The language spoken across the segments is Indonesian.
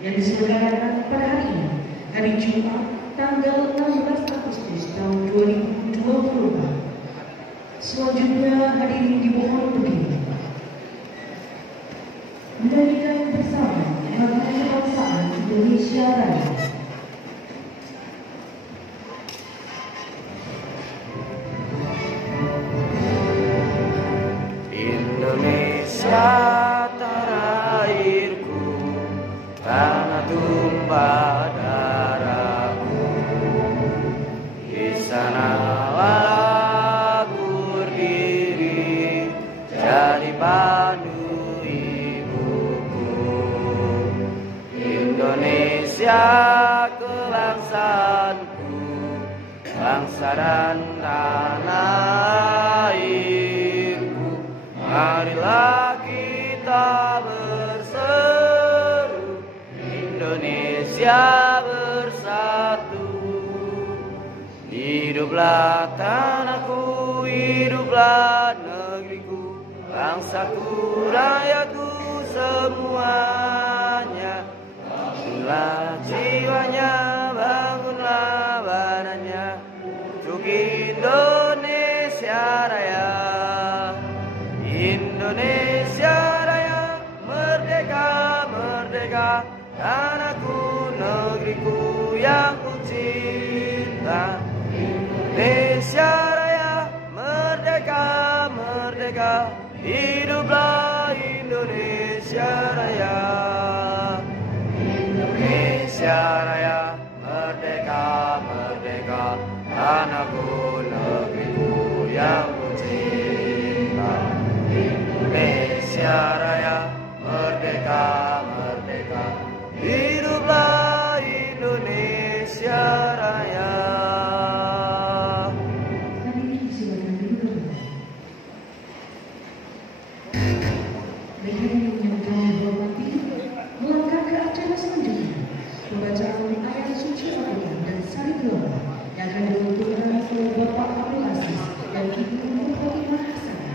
yang diselenggarakan pada hari ini, hari Jumat, tanggal 16 Agustus tahun 2024. Selanjutnya hadirin dimohon berdiri. Menyanyikan bersama lagu kebangsaan Indonesia Raya. Indonesia tanah airku, tanah tumpah darahku. Di sanalah aku berdiri, jadi pandu ibuku. Indonesia kebangsaanku, bangsa dan tanah airku. Marilah kita berseru, Indonesia bersatu. Hiduplah tanahku, hiduplah negeriku, bangsaku, rakyatku semuanya. Bangunlah jiwanya, bangunlah badannya, untuk Indonesia Raya. Indonesia Raya, merdeka, merdeka, tanahku, negeriku yang ku cinta. Indonesia Raya, merdeka, merdeka, hiduplah Indonesia Raya. Indonesia Raya, merdeka, merdeka, tanahku, negeriku yang ku cinta. Indonesia Raya, merdeka, merdeka, hiduplah Indonesia Raya. Melangkah ke acara selanjutnya, pembacaan ayat suci Al-Quran dan sari doa yang akan dilakukan oleh Bapak Abdul Aziz dan Ibu Fatimah Hasanah.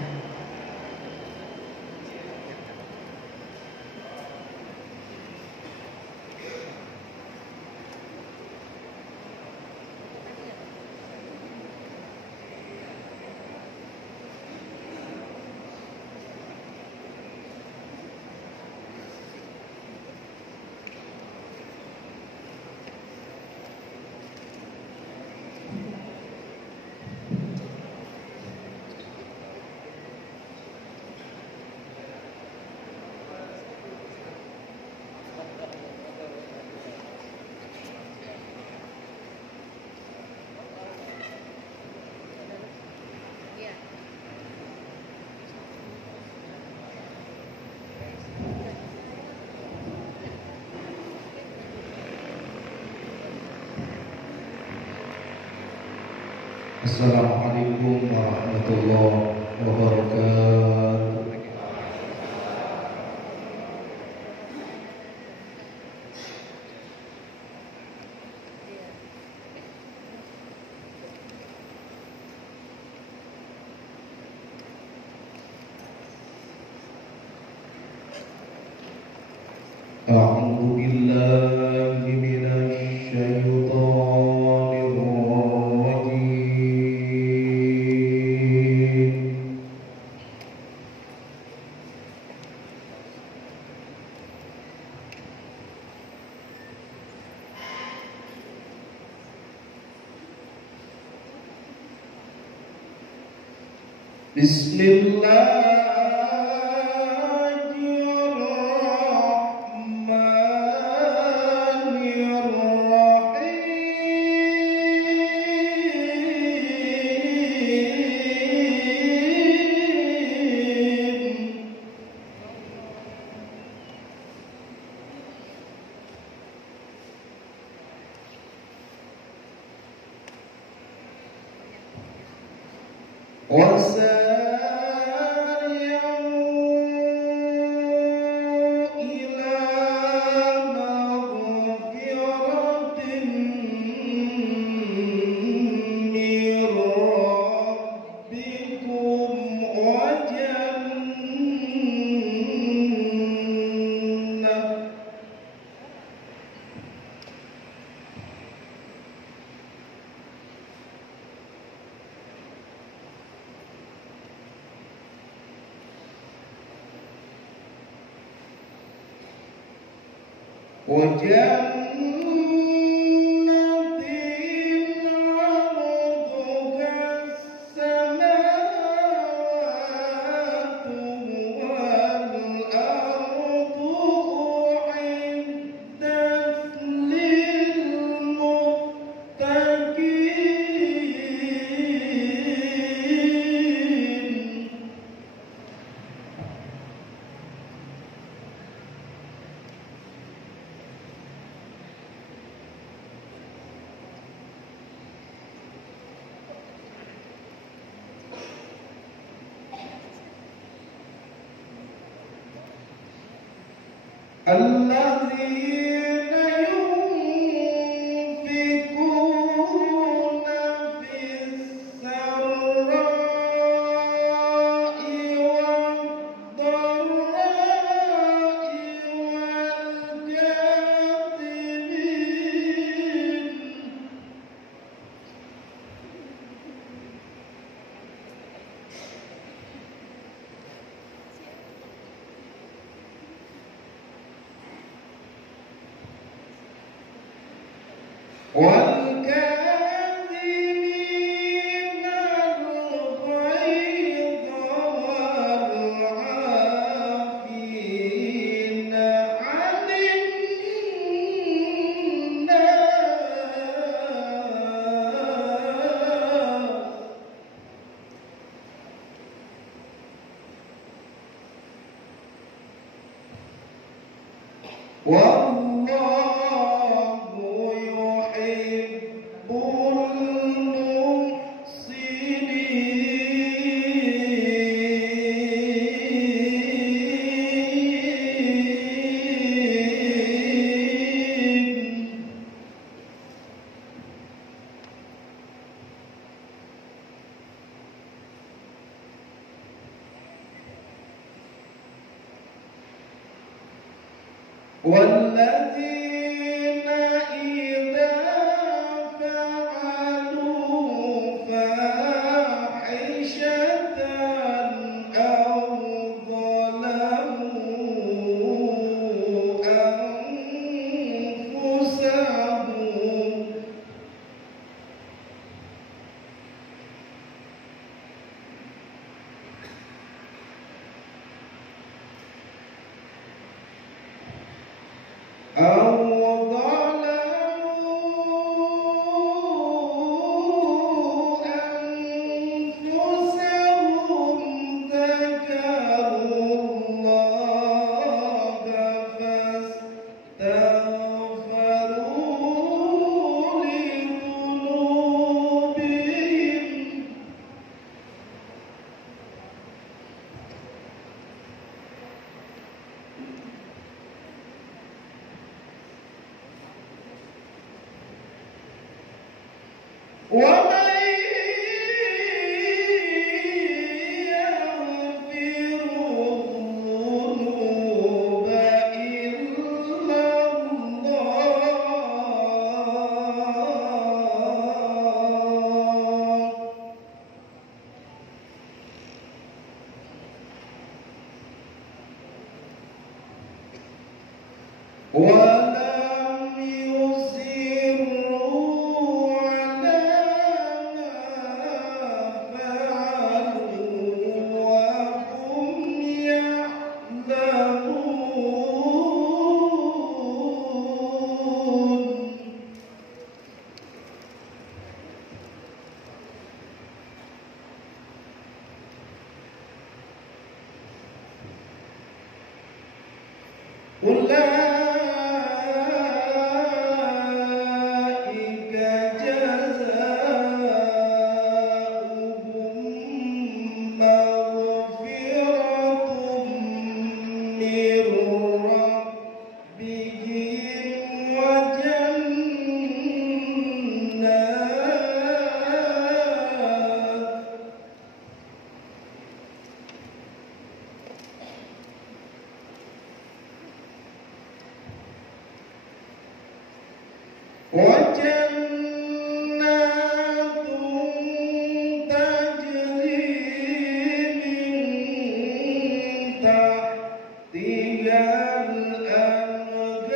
Assalamualaikum warahmatullahi wabarakatuh. A'udzu billahi minasy syaithanir rajim. الذين ينفقون في السراء والضراء والكاظمين والكاظمين الغيظ والعافين عن الناس والله يحب المحسنين والذين إذا فعلوا فاحشة أو ظلموا أنفسهم ذكروا الله فاستغفروا لذنوبهم ومن يغفر الذنوب إلا الله ولم يصروا على ما فعلوا وهم يعلمون أولئك جزاؤهم مغفرة من ربهم وجنات تجري من تحتها الأنهار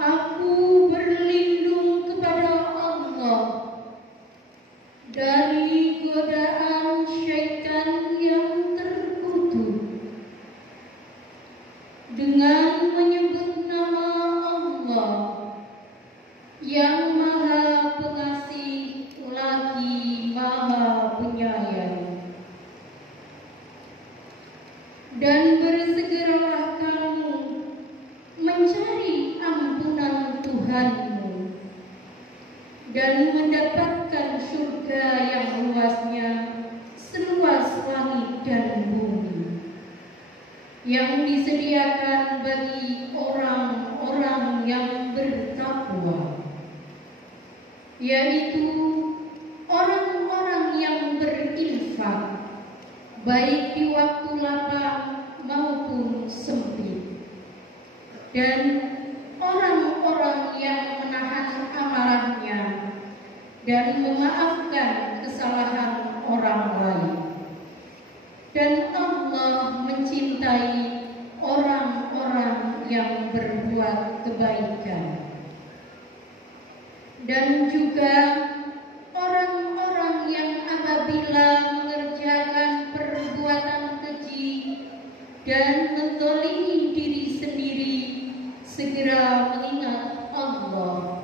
Aku berlindung kepada Allah dari godaan syaitan yang terkutuk dengan menyebut nama Allah yang Maha Pengasih lagi Maha Penyayang. Dan bersegeralah kamu mencari ampunan Tuhanmu dan mendapatkan surga yang luasnya seluas langit dan bumi, yang disediakan bagi orang-orang yang bertakwa, yaitu orang-orang yang berinfak baik di waktu lapang maupun sempit, dan orang-orang yang menahan amarahnya dan memaafkan kesalahan orang lain. Dan Allah mencintai orang-orang yang berbuat kebaikan, dan juga orang-orang yang apabila mengerjakan perbuatan keji dan menzalimi diri sendiri segera mengingat Allah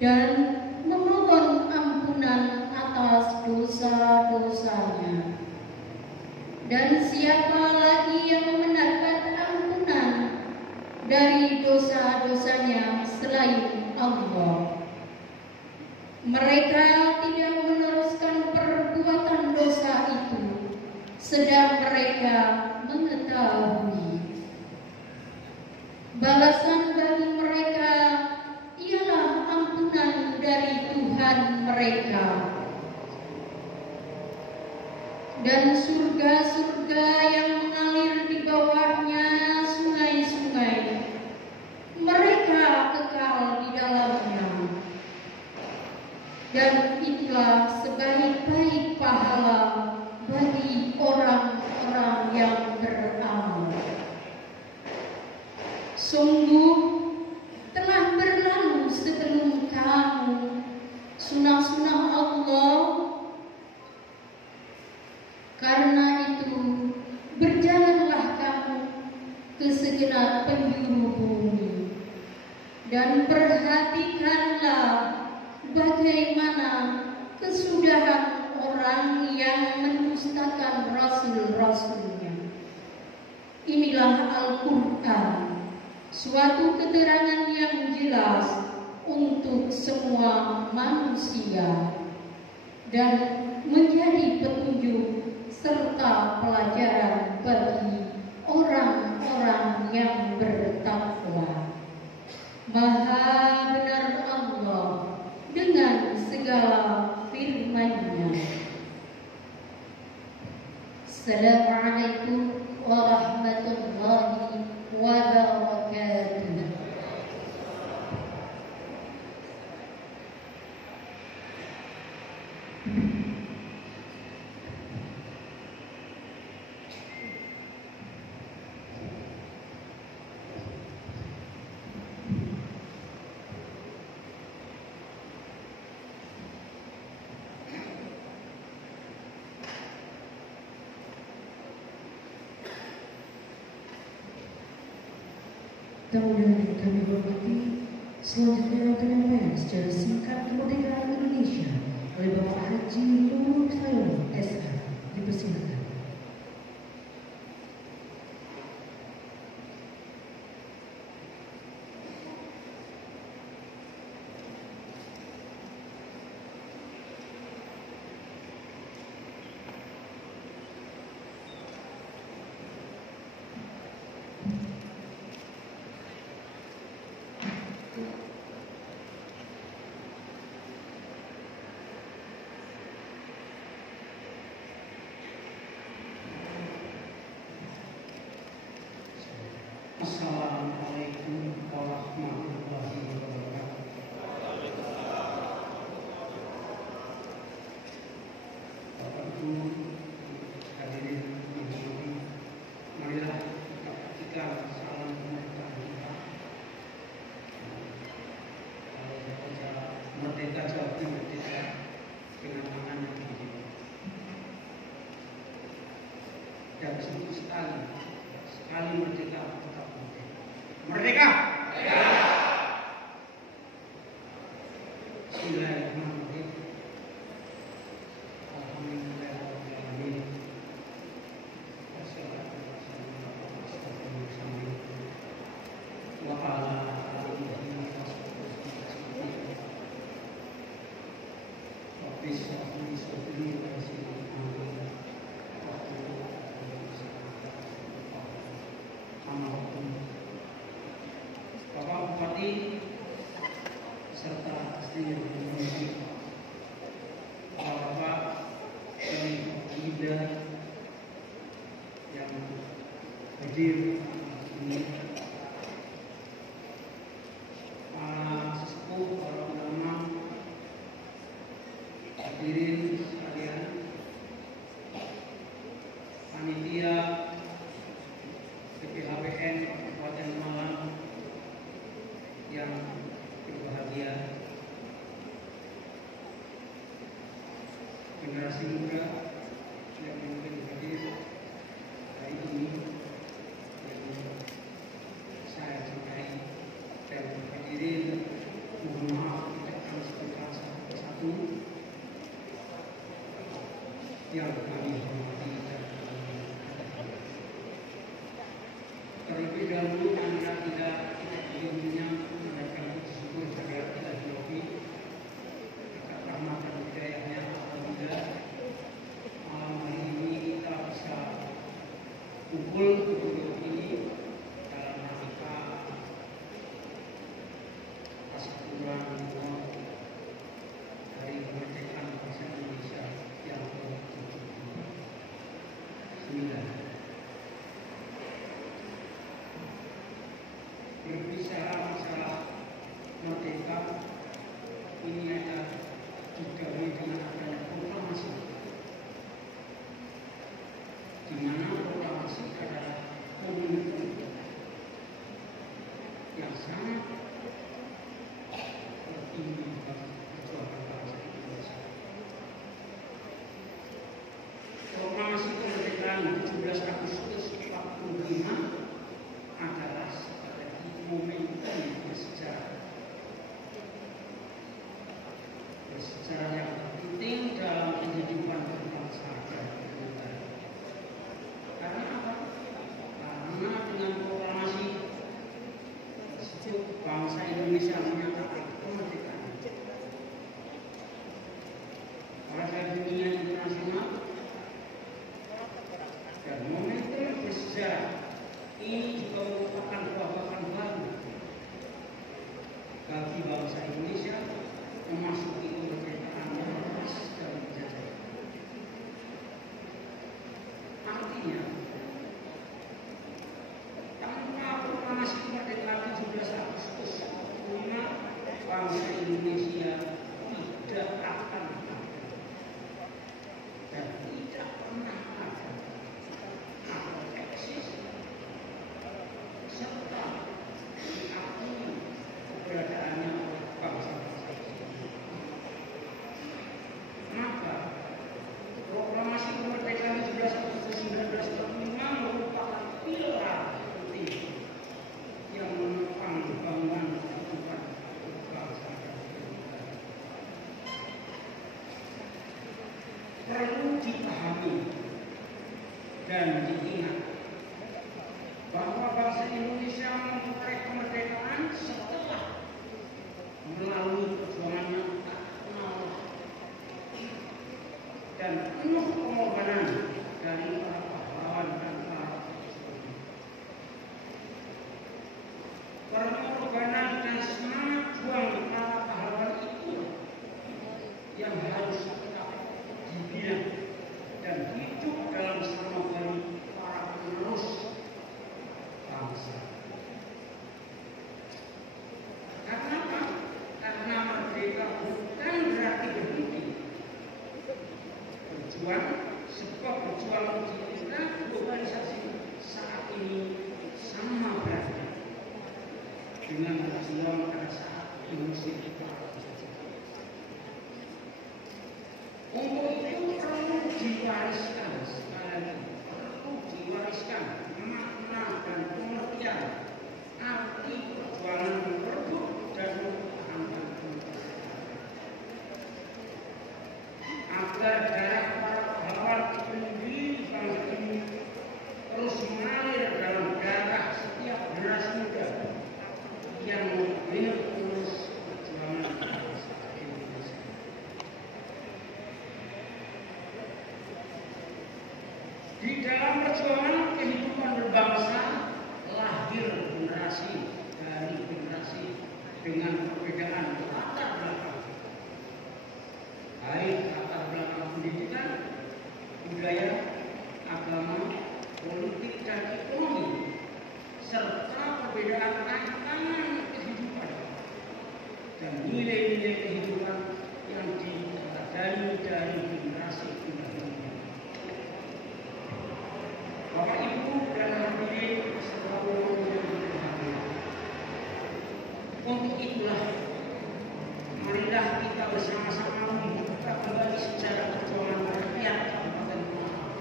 dan memohon ampunan atas dosa-dosanya. Dan siapa lagi yang mendapat ampunan dari dosa-dosanya selain Allah? Mereka tidak meneruskan perbuatan dosa itu, sedang mereka mengetahui. Balasan bagi mereka ialah ampunan dari Tuhan mereka, dan surga-surga yang mengalir di bawahnya sungai-sungai. Mereka kekal di dalamnya, dan itulah sebaik-baik pahala bagi orang-orang yang beramal. Sungguh telah berlalu sebelum kamu sunah-sunah Allah. Karena itu berjalanlah kamu ke segenap penjuru bumi, dan perhatikanlah bagaimana kesudahan orang yang mendustakan rasul-rasulnya. Inilah Al-Quran, suatu keterangan yang jelas untuk semua manusia dan menjadi petunjuk serta pelajaran bagi orang-orang yang bertakwa. Maha benar Allah dengan segala firman-Nya. Assalamualaikum warahmatullahi wabarakatuh. Tamu yang kami hormati, selanjutnya penyampaian secara singkat kemerdekaan Indonesia oleh Bapak Haji Luhut Khairul SH. Dipersilakan. Assalamualaikum warahmatullahi wabarakatuh. Bapak Ibu hadirin yang dirahmati, marilah kita petikan salam kemerdekaan kita. Kalau saya baca merdeka jauh merdeka dengan tangan yang tinggi. Dan sedikit sekali merdeka tetap merdeka. Bismillahirrahmanirrahim. Alhamdulillahirrahmanirrahim. Wassalatu wassalamu ala rasulillah wa ala alihi wa sahbihi. Rabbi shrah li sadri wa yassir li amri. Bapak Bupati serta istri yang berhormati, Bapak dan Ida yang hadir ini, para sesepuh, para ulama, hadirin sekalian, panitia PPHPN Kabupaten Malang yang berbahagia, generasi muda yang mungkin hadir hari ini, yang saya cintai dan hadirin, mohon maaf kita akan sebutkan satu persatu yang kami hormati dan terlebih dahulu Anda tidak ingin menyampaikan syukur kepada Allah atas rahmat dan hidayahnya. Alhamdulillah malam hari ini kita bisa kumpul di gedung ini dalam rangka persatuan hari kemerdekaan bangsa Indonesia yang ke-79. Berbicara masalah merdeka ini ada digawe dengan adanya proklamasi, di mana proklamasi adalah komitmen yang sangat tinggi bagi perjuangan bangsa Indonesia. Proklamasi kemerdekaan 17 Agustus 45 adalah momentum bersejarah yang penting dalam kehidupan berbangsa dan bernegara. Karena apa? Karena dengan proklamasi tersebut bangsa Indonesia menyatakan kemerdekaan pada dunia internasional, dan momentum bersejarah ini juga merupakan babak baru bagi bangsa Indonesia memasuki kemerdekaan yang lepas dari penjajahan. dengan berjuang pada saat musim untuk itu perlu diwariskan makna dan pengertian arti perjuangan merebut dan mempertahankan agar darah para pahlawan itu bangsa ini terus mengalir dalam darah setiap generasi muda yang ingin terus perjuangan bangsa Indonesia. Di dalam perjuangan kehidupan berbangsa lahir generasi dari generasi dengan perbedaan latar belakang, baik latar belakang pendidikan, budaya, agama, politik dan ekonomi, serta perbedaan tantangan kehidupan dan nilai-nilai kehidupan yang dipelajari dari generasi ke generasi. Bapak Ibu dan hadirin seluruh untuk itulah marilah kita bersama-sama membuka kembali sejarah perjuangan rakyat Kabupaten Pemalang,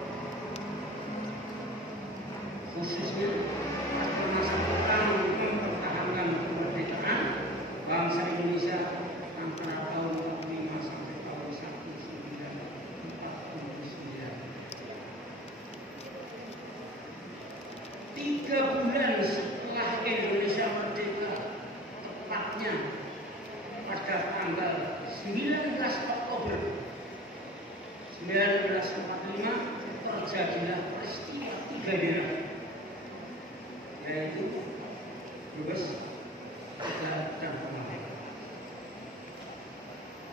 khususnya masa perang mempertahankan kemerdekaan bangsa Indonesia antara tahun 45 sampai tahun 1949. 3 bulan setelah Indonesia merdeka, tepatnya pada tanggal 19 Oktober 1945 terjadilah peristiwa 3 daerah, yaitu Brebes, Tegal, dan Pemalang.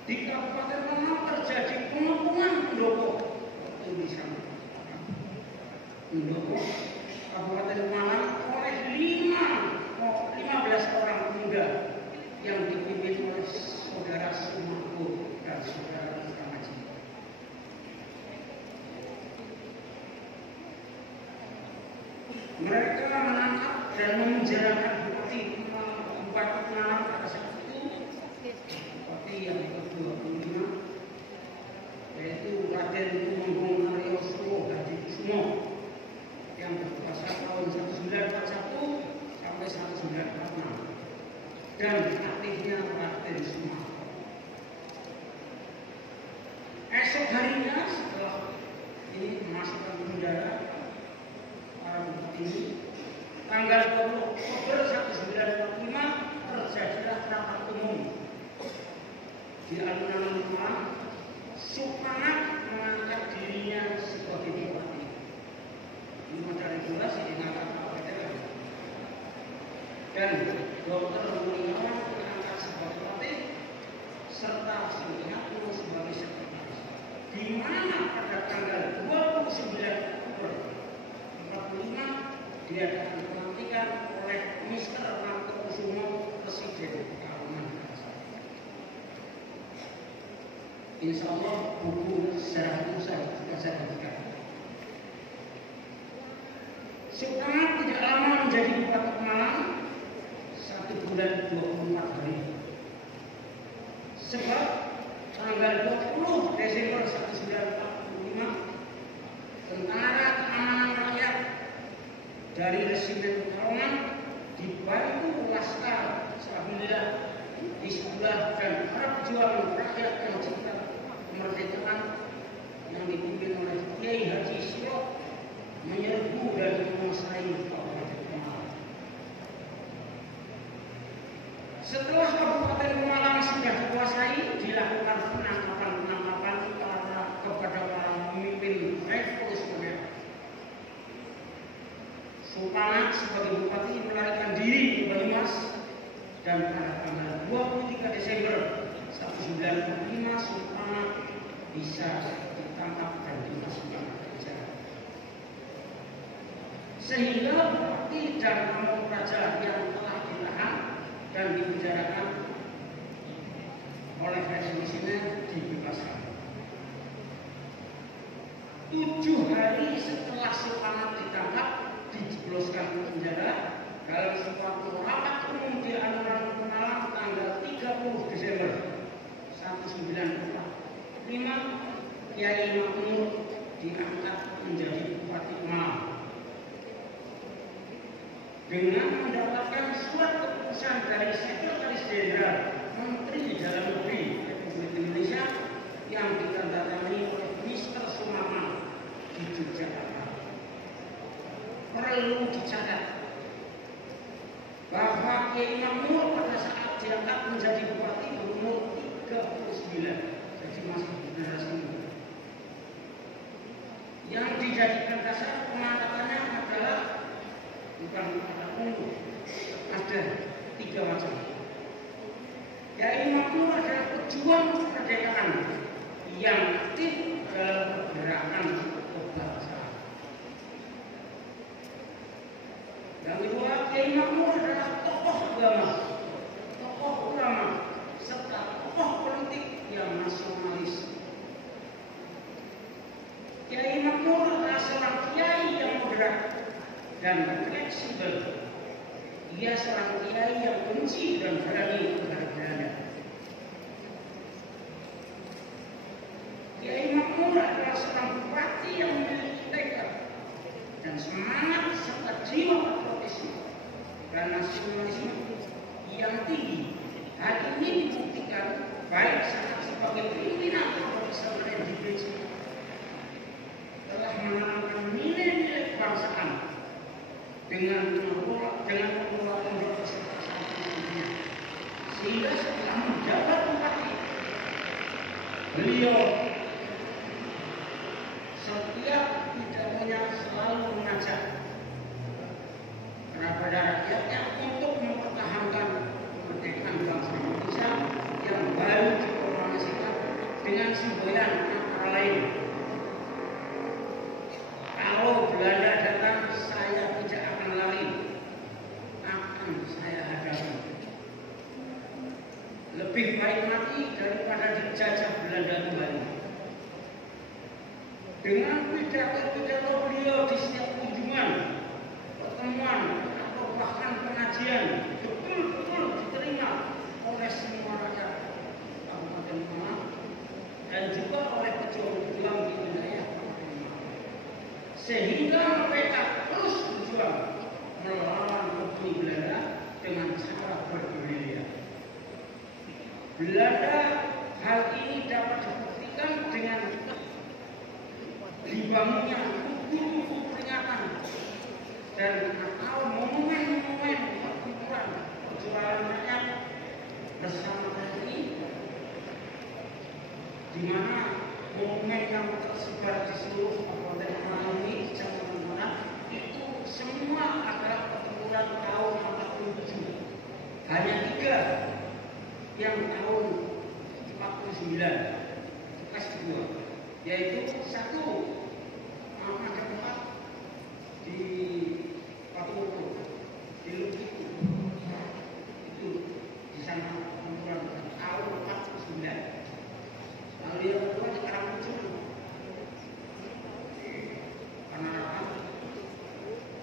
Di Kabupaten Pemalang terjadi pengepungan Pendopo. Itu di sana. Pendopo Kabupaten Pemalang oleh 15 orang pemuda yang dipimpin oleh saudara Sumargo dan saudara Kamaji. Mereka menangkap dan memenjarakan Bupati Pemalang pada saat itu, Bupati yang ke-25, yaitu Raden Tumenggung Aryo Sumo Hadikusumo, yang berkuasa tahun 1941 sampai 1946, dan aktifnya Raden Sumargo. Esok harinya setelah ini memasukkan penjara para bupati ini, tanggal 20 Oktober 1945 terjadilah rapat umum di alun-alun Pemalang. Supanak mengangkat dirinya sebagai bupati. Ini ada regulasi diangkat KPTN. Dan Dr. Gunawan mengangkat sebagai bupati serta Sugiharto sebagai sekretaris. Di mana pada tanggal 29 Oktober 1945 diadakan pelantikan oleh Mr. Nangkokusumo, Presiden Kalimantan. Insya Allah buku sejarah itu saya bagikan. Supanak tidak lama menjadi Bupati Pemalang, 1 bulan 24 hari. Sebab tanggal 20 Desember 1945 Tentara Keamanan Rakyat dari Resimen Pekalongan dibantu Laskar Alhamdulillah di sebelah dan para pejuang rakyat yang cinta kemerdekaan yang dipimpin oleh Kiai Haji Sirot menyerbu dan menguasai Kabupaten Pemalang. Setelah Kabupaten Pemalang sudah dikuasai, dilakukan penangkapan kepada para pemimpin revolusioner. Supanak sebagai bupati melarikan diri ke Banyumas, dan pada tanggal 23 Desember 1945 Supanak bisa ditangkap dan dimasukkan ke penjara. Sehingga bupati dan Pamong Praja yang telah ditahan dan dipenjarakan oleh revolusioner dibebaskan. 7 hari setelah Supanak ditangkap, dijebloskan ke penjara dalam suatu rapat umum di alun 1945 Kiai Makmur diangkat menjadi Bupati Malang dengan mendapatkan surat keputusan dari Sekretaris Jenderal Menteri Dalam Negeri Republik Indonesia yang ditandatangani oleh Mr. Sumarman di Yogyakarta. Perlu dicatat bahwa Kiai Makmur pada saat diangkat menjadi bupati berumur 39, jadi masih generasi muda. Yang dijadikan dasar pengangkatannya adalah bukan ada 3 macam. Kiai Makmur adalah pejuang kemerdekaan yang aktif dalam pergerakan kebangsaan. Yang kedua, Kiai Makmur adalah tokoh agama, tokoh ulama, serta tokoh politik yang nasionalis. Kiai Makmur adalah seorang kiai yang moderat dan fleksibel. Ia seorang kiai yang benci dan berani terhadap Belanda. Kiai Makmur adalah seorang bupati yang memiliki tekad dan semangat serta jiwa patriotisme dan nasionalisme yang tinggi. Hal ini dibuktikan baik saat sebagai pimpinan pondok pesantren di Beijing telah menanamkan nilai-nilai kebangsaan dengan mengelola pondok pesantren sehingga setelah menjabat bupati beliau setiap pidatonya selalu mengajak kepada rakyatnya untuk mempertahankan kemerdekaan bangsa Indonesia yang baru diproklamasikan dengan semboyan antara lain, kalau Belanda datang saya tidak akan lari, akan saya hadapi. Lebih baik mati daripada dijajah Belanda kembali. Dengan pidato-pidato beliau di setiap kunjungan, pertemuan atau bahkan pengajian betul-betul diterima oleh semua rakyat Kabupaten Malang dan juga oleh pejuang-pejuang di wilayah Kabupaten Malang, sehingga mereka terus berjuang melawan koloni Belanda dengan cara bergerilya. Belanda hal ini dapat dibuktikan dengan dibangunnya buku-buku peringatan dan atau monumen-monumen pertempuran perjuangan rakyat bersama TNI, di mana monumen yang tersebar di seluruh Kabupaten Malang ini Kecamatan Malang itu semua adalah pertempuran tahun 47. Hanya 3 yang tahun 49 bekas 2, yaitu 1 ada 4 di Papua, di Lukiku, itu di sana pertempuran tahun 49. Lalu yang kedua di Karangkucur, Panarakan,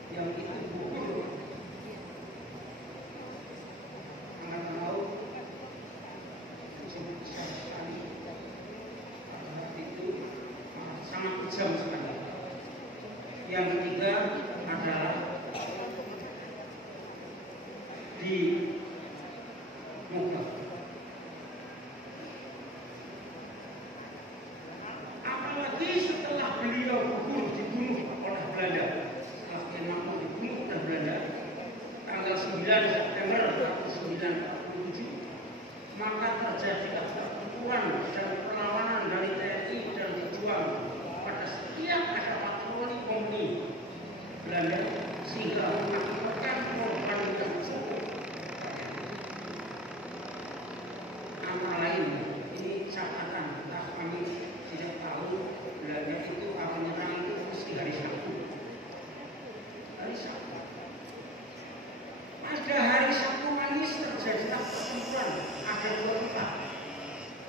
yang itu gugur angkatan laut cukup besar sekali. Itu sangat kejam sekali. Yang ketiga adalah di Moga. Apalagi setelah beliau gugur dibunuh oleh Belanda, setelah Kiai Makmur dibunuh oleh Belanda tanggal 9 September 1947, maka terjadi pertempuran dan perlawanan dari TNI dan pejuang pada setiap ada patroli komuni Belanda sehingga mengakibatkan korban yang cukup. Antara lain, ini catatan kami tidak tahu Belanda itu kalau menyerang itu mesti hari Sabtu. Hari Sabtu. Ada hari Sabtu manis terjadilah pertempuran, ada 2 tempat.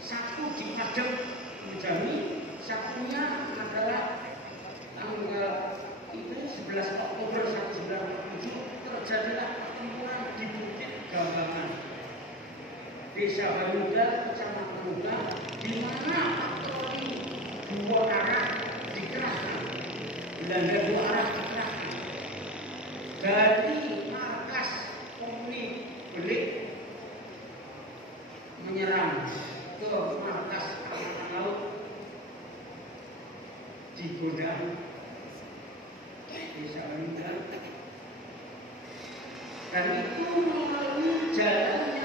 Satu di Padang Mujami, satunya adalah tanggal itu 11 Oktober 1947 terjadilah pertempuran di Bukit Gambangan. Desa Banyuda, Kecamatan Muda, di mana patroli dua arah dikerahkan, Belanda dua arah dikerahkan dari markas Komuni Belik menyerang ke markas Angkatan Laut di Godang, Desa Banyuda, dan itu melalui jalan yang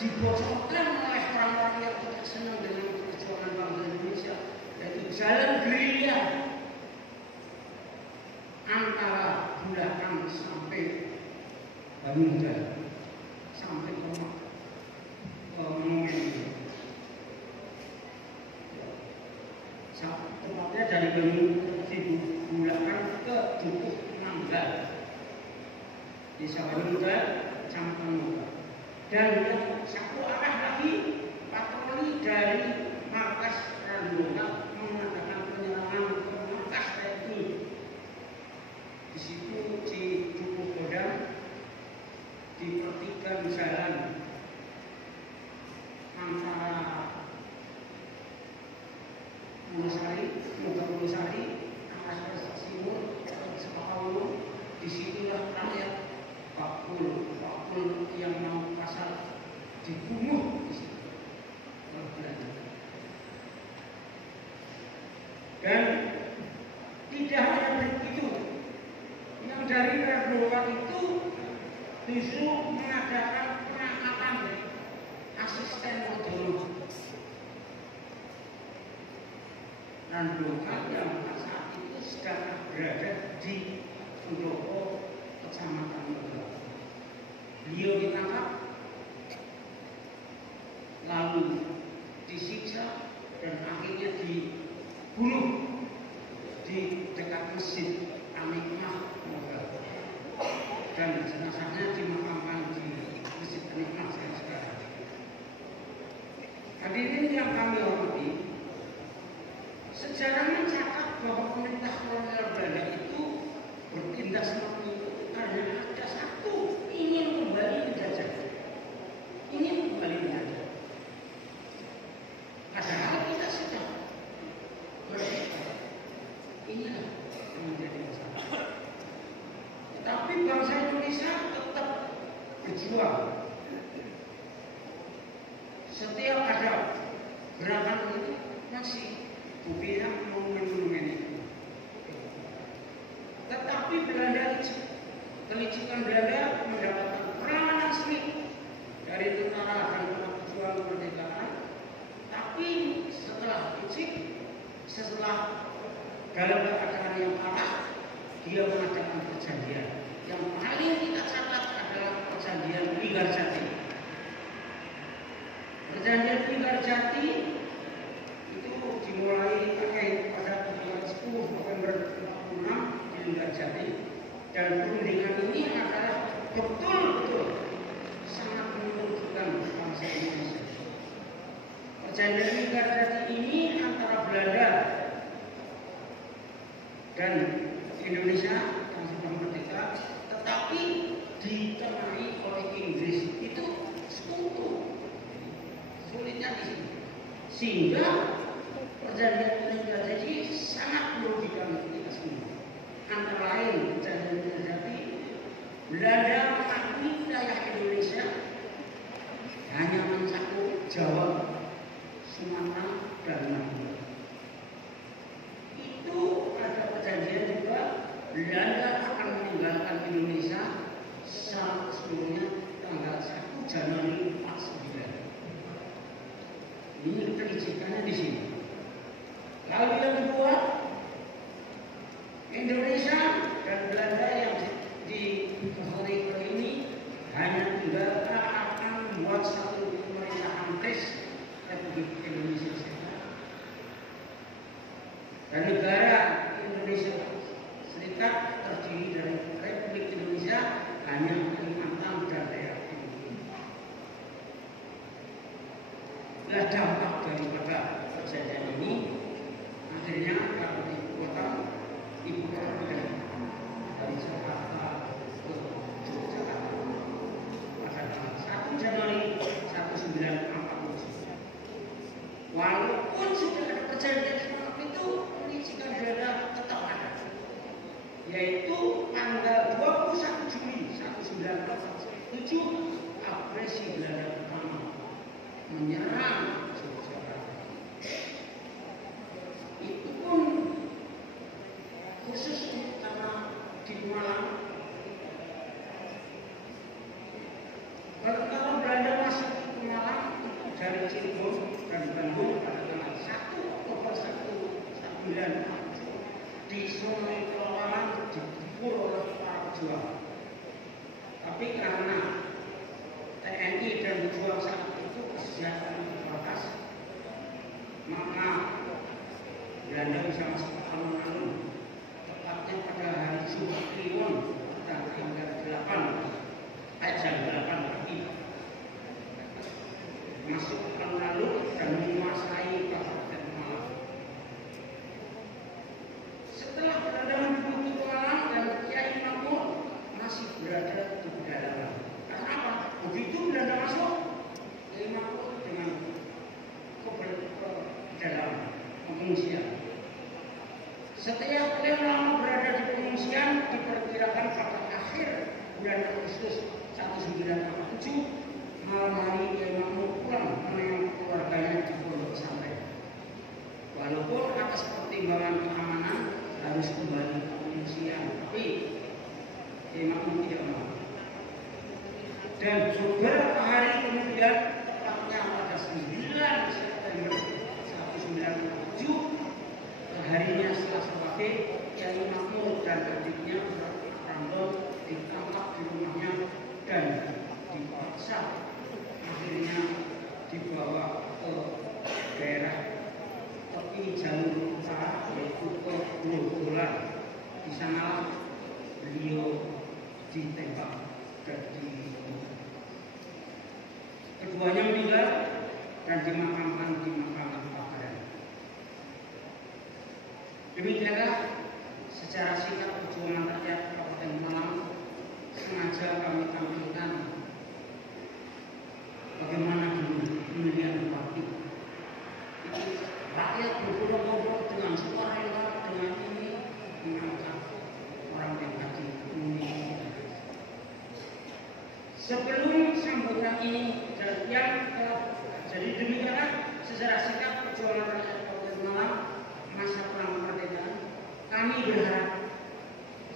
dibocorkan oleh orang-orang yang tidak senang dengan perjuangan bangsa Indonesia, yaitu jalan gerilya antara Bulakan sampai Banyuda sampai ke Momen. Tepatnya dari Bulakan ke Dukuh Mangga, Desa Banyuda, Kecamatan Muda. Dan yang satu arah lagi patroli dari markas Randonga mengadakan penyerangan ke markas TNI. Di situ di Dukuh Godang, di pertigaan jalan antara Pulau Sari, arah Timur, Sepakau, disitulah rakyat Pakul yang mau pasar dibunuh di situ. Dan tidak hanya begitu, yang dari Randonga itu justru mengadakan penangkapan asisten Mojono. Randonga yang saat itu sedang berada di Pendopo, Kecamatan Muda. Beliau ditangkap, lalu disiksa dan akhirnya dibunuh di dekat Masjid Anikmah Moga, dan jenazahnya dimakamkan di Masjid Anikmah sekarang. Hadirin yang kami hormati, sejarah mencatat bahwa pemerintah kolonial Belanda itu bertindak seperti itu karena ada satu, ingin kembali menjajah, ingin kembali menjajah. Padahal kita sudah merdeka. Inilah yang menjadi masalah. Tetapi bangsa Indonesia tetap berjuang. Setiap ada gerakan itu masih bukan monumen-monumen itu. Tetapi Belanda, kelicikan Belanda mendapatkan peranan sengit dari tentara dan pejuang kemerdekaan. Tapi setelah licik, setelah dalam keadaan yang kalah, dia mengadakan perjanjian. Yang paling kita catat adalah perjanjian Linggarjati. Perjanjian Linggarjati itu dimulai pada tanggal 10 November 1946 di Linggarjati, dan perundingan ini adalah betul-betul sangat menguntungkan bangsa Indonesia. Perjanjian Linggarjati ini antara Belanda dan Indonesia yang sudah merdeka, tetapi ditengahi oleh Inggris. Itu sekutu. Sulitnya di sini. Sehingga perjanjian Linggarjati sangat merugikan kita semua. Antara lain perjanjian Linggarjati, Belanda mengakui wilayah Indonesia hanya mencakup Jawa, Sumatera, dan Madura. Itu ada perjanjian juga Belanda akan meninggalkan Indonesia secara keseluruhnya tanggal 1 Januari 49. Ini kelicikannya di sini. Lalu yang kedua, Indonesia dan Belanda yang dikehormati ini hanya tinggal akan membuat satu pemerintahan pres Republik Indonesia. Dan negara Indonesia Serikat terdiri dari Republik Indonesia hanya Kalimantan dan daerah Timur. Nah, dampak daripada perjanjian ini akhirnya kalau ibu kota dari Jakarta ke Yogyakarta pada tanggal 1 Januari 1949 kejadian semalam itu jika berada tetap ada, yaitu tanggal 21 Juli 1947 agresi Belanda pertama menyerang Yogyakarta. Itu pun khusus karena di Malang. Kalau Belanda masuk ke Malang dari Cirebon dan Bandung pada tanggal 1 Oktober 1947 di Sungai Malang diburu oleh para pejuang. Tapi karena TNI dan pejuang saat itu kesejahteraan terbatas, maka Belanda bisa masuk ke alun-alun, tepatnya pada hari Jumat Kliwon pada tanggal 8 jam 8 pagi, masuk ke alun-alun dan menguasai Kabupaten Malang. Setelah berada di Malang dan Kiai Makmur masih berada di pedalaman. Karena apa? Begitu Belanda masuk, Kiai Makmur dengan ke pedalaman pengungsian. Setiap beliau lama berada di pengungsian, diperkirakan pada akhir bulan Agustus 1947 malam hari Kiai Makmur pulang menengok keluarganya di pondok pesantren. Walaupun atas pertimbangan keamanan harus kembali ke pengungsian, tapi Kiai Makmur tidak mau. Dan beberapa hari kemudian, tepatnya pada 9 September 1947, harinya setelah Selasa, Kiai Makmur dan adiknya Randol ditangkap di rumahnya dan dipaksa akhirnya dibawa ke daerah tepi jalur utara, yaitu ke Grobogan. Di sana beliau ditembak dan dibunuh. Keduanya meninggal dan dimakamkan di makam Pagareng. Demikianlah secara singkat perjuangan rakyat Kabupaten Malang. Sengaja kami tampilkan bagaimana kemudian waktu rakyat berbondong-bondong dengan sukarela, dengan ini mengangkat orang yang tadi ini. Sebelum sambutan ini jadi demikianlah secara singkat perjuangan rakyat Kabupaten Malang masa perang kemerdekaan. Kami berharap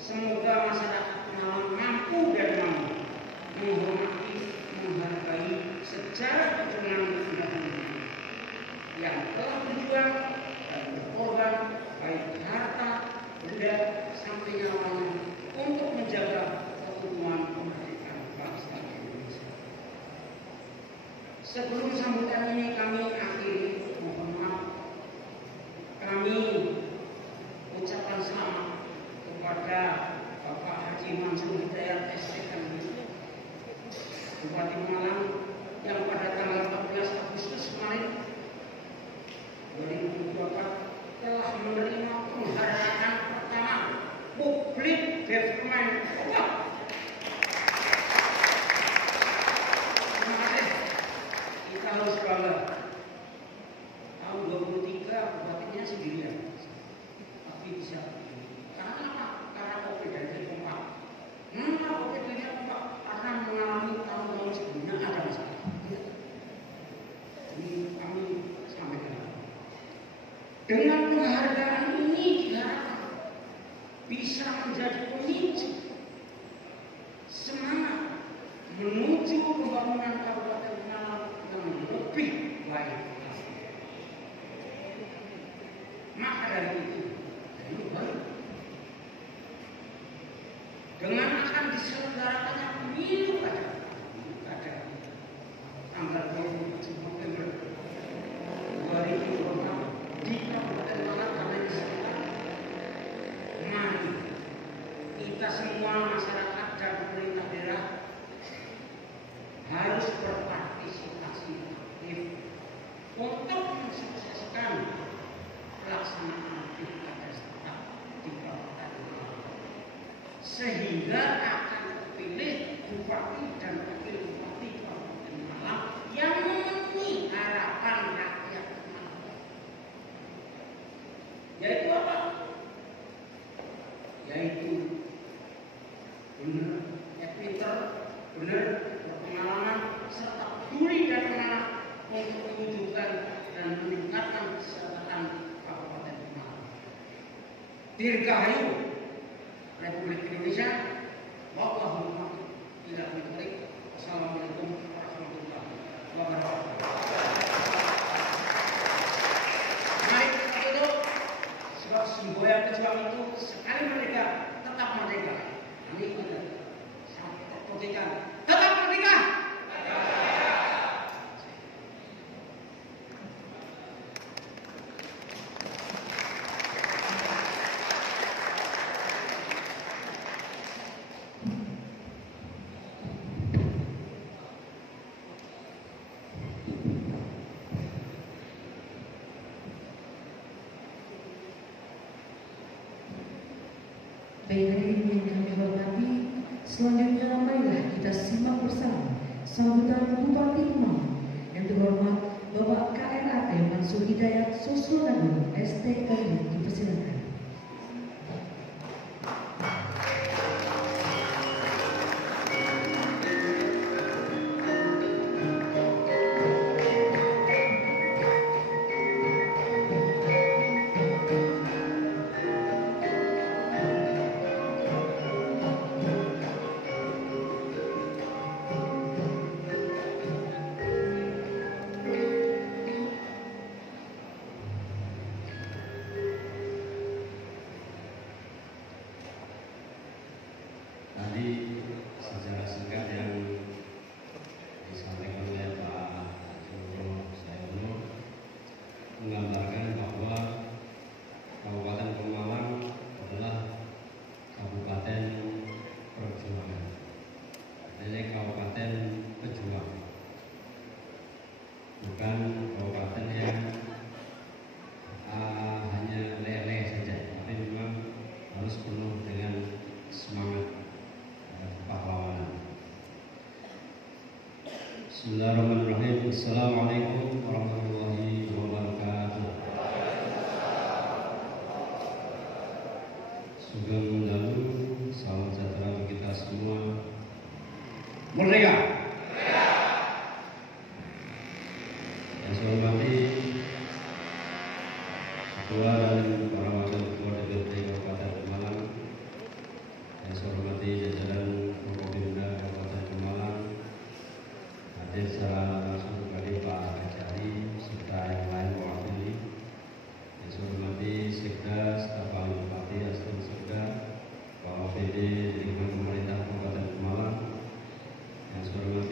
semoga masyarakat Malang mampu dan mau menghormati, menghargai sejarah perjuangan yang telah berjuang dan berkorban baik harta, benda, sampai nyawanya untuk menjaga keutuhan kemerdekaan bangsa Indonesia. Sebelum sambutan ini kami akhiri, mohon maaf, kami ucapkan selamat kepada Bapak Haji Mansur Hidayat SPM, Bupati Malang, yang pada tanggal 14 Agustus kemarin 2024 telah menerima penghargaan pertama Public Government Award. Terima kasih. Kita harus bangga. Tahun 23 bupatinya sendirian, tapi bisa. Karena apa? Karena Covid dari kompak. Kenapa Covid dari kompak? Karena mengalami tahun-tahun sebelumnya ada masalah. Ini kami sampaikan. Dengan penghargaan ini diharapkan bisa menjadi pemicu semangat menuju pembangunan Kabupaten Malang yang lebih baik. Maka dari itu, ini baik. Dengan akan diselenggarakannya pemilu pada tanggal 27 November 2024 di Kabupaten Malang dan di sekitar. Mari kita semua masyarakat dan pemerintah daerah harus berpartisipasi aktif untuk mensukseskan pelaksanaan pilkada serentak di Kabupaten Malang, sehingga akan terpilih bupati dan wakil bupati Kabupaten Malang yang memenuhi harapan rakyat Malang. pinter, benar, berpengalaman, serta peduli dan anak untuk mewujudkan dan meningkatkan kesejahteraan Kabupaten Pemalang. Dirgahayu Republik Indonesia. Wallahul a'lam. Assalamualaikum warahmatullahi wabarakatuh. Mari kita tutup. Sebab semboyan pejuang itu sekali merdeka tetap merdeka. Ini benar. Sampai merdeka tetap merdeka. Baik hadirin yang kami hormati, selanjutnya marilah kita simak bersama sambutan Bupati Pemalang yang terhormat Bapak KRAT Mansur Hidayat Sosronagun STKI, dipersilakan. Tadi secara singkat yang disampaikan oleh Pak Joko Sayono menggambarkan bahwa Kabupaten Pemalang adalah kabupaten perjuangan, jadi kabupaten pejuang, bukan kabupaten yang hanya leleh saja, tapi memang harus penuh dengan semangat pahlawanan. Bismillahirrahmanirrahim. Assalamualaikum warahmatullahi wabarakatuh. Sugeng Dalu, salam sejahtera bagi kita semua. Merdeka. Yang saya hormati Ketua dan para wakil Ketua DPRD Kabupaten Pemalang, yang saya hormati jajaran Forkopimda Kabupaten Pemalang, hadir secara langsung kali Pak Kajari serta yang lain mewakili. Yang saya hormati Sekda, Staf Ahli Bupati, Asisten Sekda, Pak OPD Lingkungan Pemerintah Kabupaten Pemalang. Yang saya hormati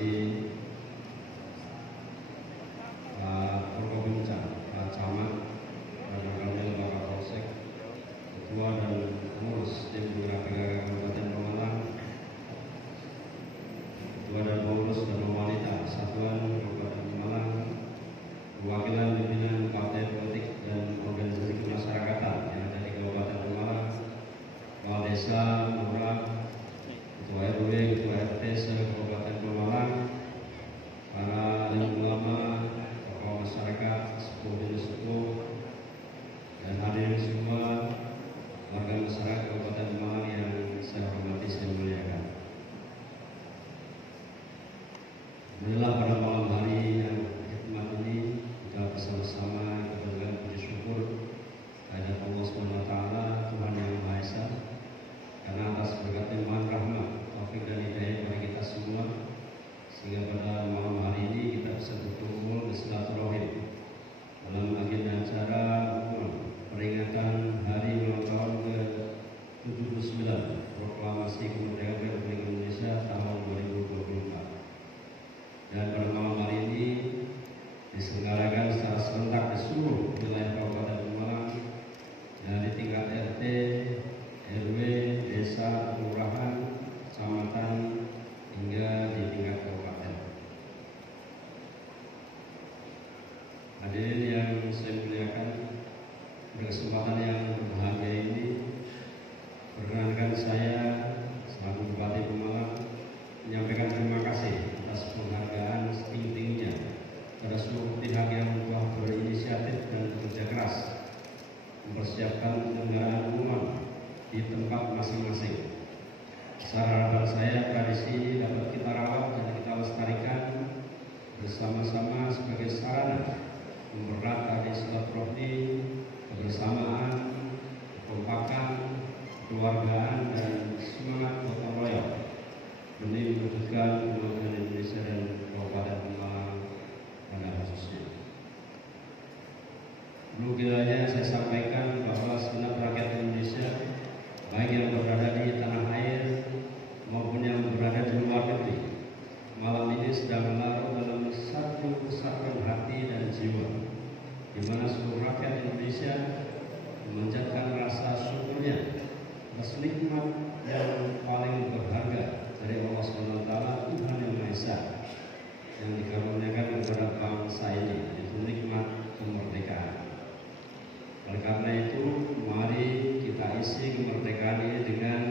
bersama-sama sebagai sarana mempererat tali silaturahmi, kebersamaan, kekompakan, kekeluargaan, dan semangat gotong royong demi mewujudkan kemajuan Indonesia dan Kabupaten Pemalang pada khususnya. Perlu kiranya saya sampaikan bahwa segenap rakyat Indonesia, baik yang berada di tanah air maupun yang berada di luar negeri, malam ini sedang larut dalam satu kesatuan hati dan jiwa, di mana seluruh rakyat Indonesia memanjatkan rasa syukurnya atas nikmat yang paling berharga dari Allah SWT, Tuhan Yang Maha Esa, yang dikaruniakan kepada bangsa ini, yaitu nikmat kemerdekaan. Oleh karena itu, mari kita isi kemerdekaan ini dengan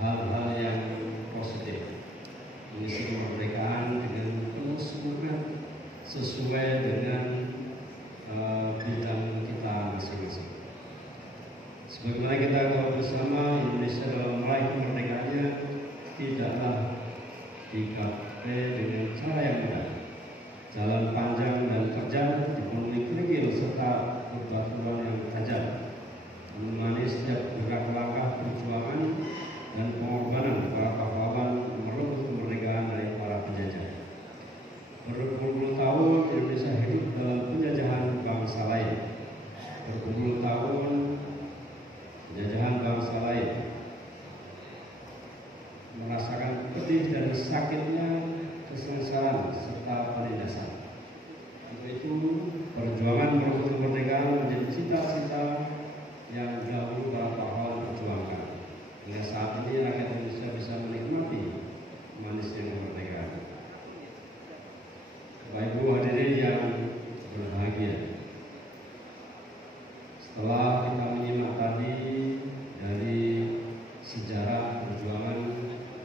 hal-hal yang positif. Mengisi kemerdekaan dengan penuh semangat sesuai dengan bidang kita masing-masing. Sebagaimana kita tahu bersama, Indonesia dalam meraih kemerdekaannya tidaklah dicapai dengan cara yang mudah. Jalan panjang dan terjal dipenuhi kerikil serta bebatuan yang tajam, menemani setiap gerak langkah perjuangan dan pengorbanan para pahlawan merebut kemerdekaan dari para penjajah. Berpuluh-puluh tahun Indonesia hidup dalam penjajahan bangsa lain. Berpuluh tahun penjajahan bangsa lain merasakan pedih dan sakitnya kesengsaraan serta penindasan. Untuk itu, perjuangan merebut kemerdekaan menjadi cita-cita yang dahulu para pahlawan perjuangkan. Hingga saat ini rakyat Indonesia bisa menikmati manisnya kemerdekaan. Bapak Ibu hadirin yang berbahagia, setelah kita menyimak tadi dari sejarah perjuangan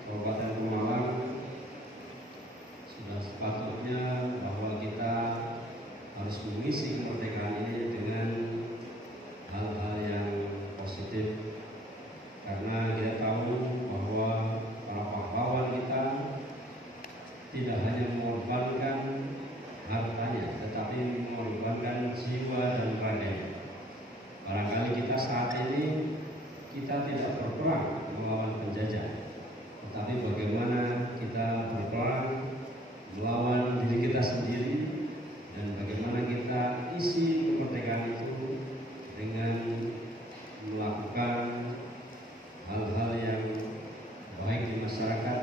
Kabupaten Pemalang, sudah sepatutnya bahwa kita harus mengisi kemerdekaan ini dengan hal-hal yang positif, karena kita tahu bahwa para pahlawan kita tidak hanya mengorbankan hartanya, tetapi mengorbankan jiwa dan raganya. Barangkali kita saat ini kita tidak berperang melawan penjajah, tetapi bagaimana kita berperang melawan diri kita sendiri, dan bagaimana kita isi kemerdekaan itu dengan melakukan hal-hal yang baik di masyarakat.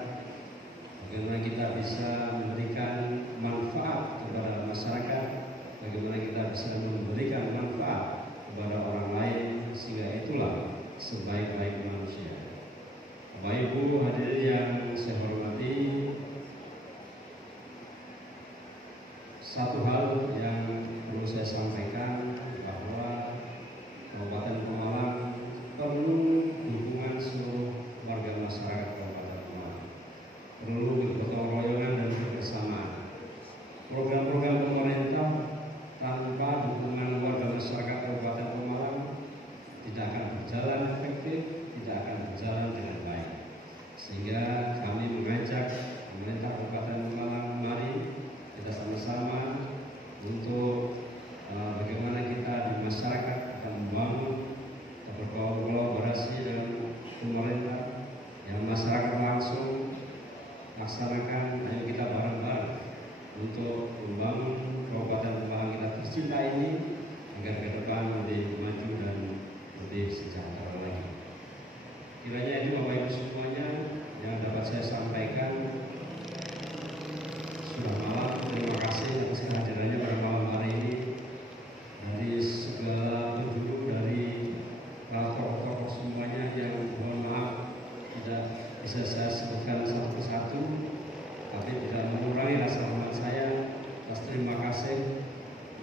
Bagaimana kita bisa memberikan manfaat kepada masyarakat, bagaimana kita bisa memberikan manfaat kepada orang lain, sehingga itulah sebaik-baik manusia. Bapak Ibu hadirin yang saya hormati, satu hal yang perlu saya sampaikan bahwa Kabupaten Pemalang perlu dukungan seluruh warga masyarakat Kabupaten Pemalang. Perlu gotong royongan dan kebersamaan. Program-program pemerintah tanpa dukungan warga masyarakat Kabupaten Pemalang tidak akan berjalan efektif, tidak akan berjalan dengan baik. Sehingga kami mengajak pemerintah Kabupaten Pemalang, mari kita sama-sama untuk bagaimana kita di masyarakat akan membangun berkolaborasi dengan pemerintah, yang masyarakat langsung laksanakan. Ayo kita bareng-bareng untuk membangun Kabupaten Pemalang kita tercinta ini agar ke depan lebih maju dan lebih sejahtera lagi. Kiranya ini Bapak Ibu semuanya yang dapat saya sampaikan. Sudah malam, terima kasih atas kehadirannya pada malam hari ini. Dari segala penjuru, dari tokoh-tokoh semuanya yang mohon maaf tidak bisa saya sebutkan satu persatu, tapi tidak mengurangi rasa hormat saya atas terima kasih.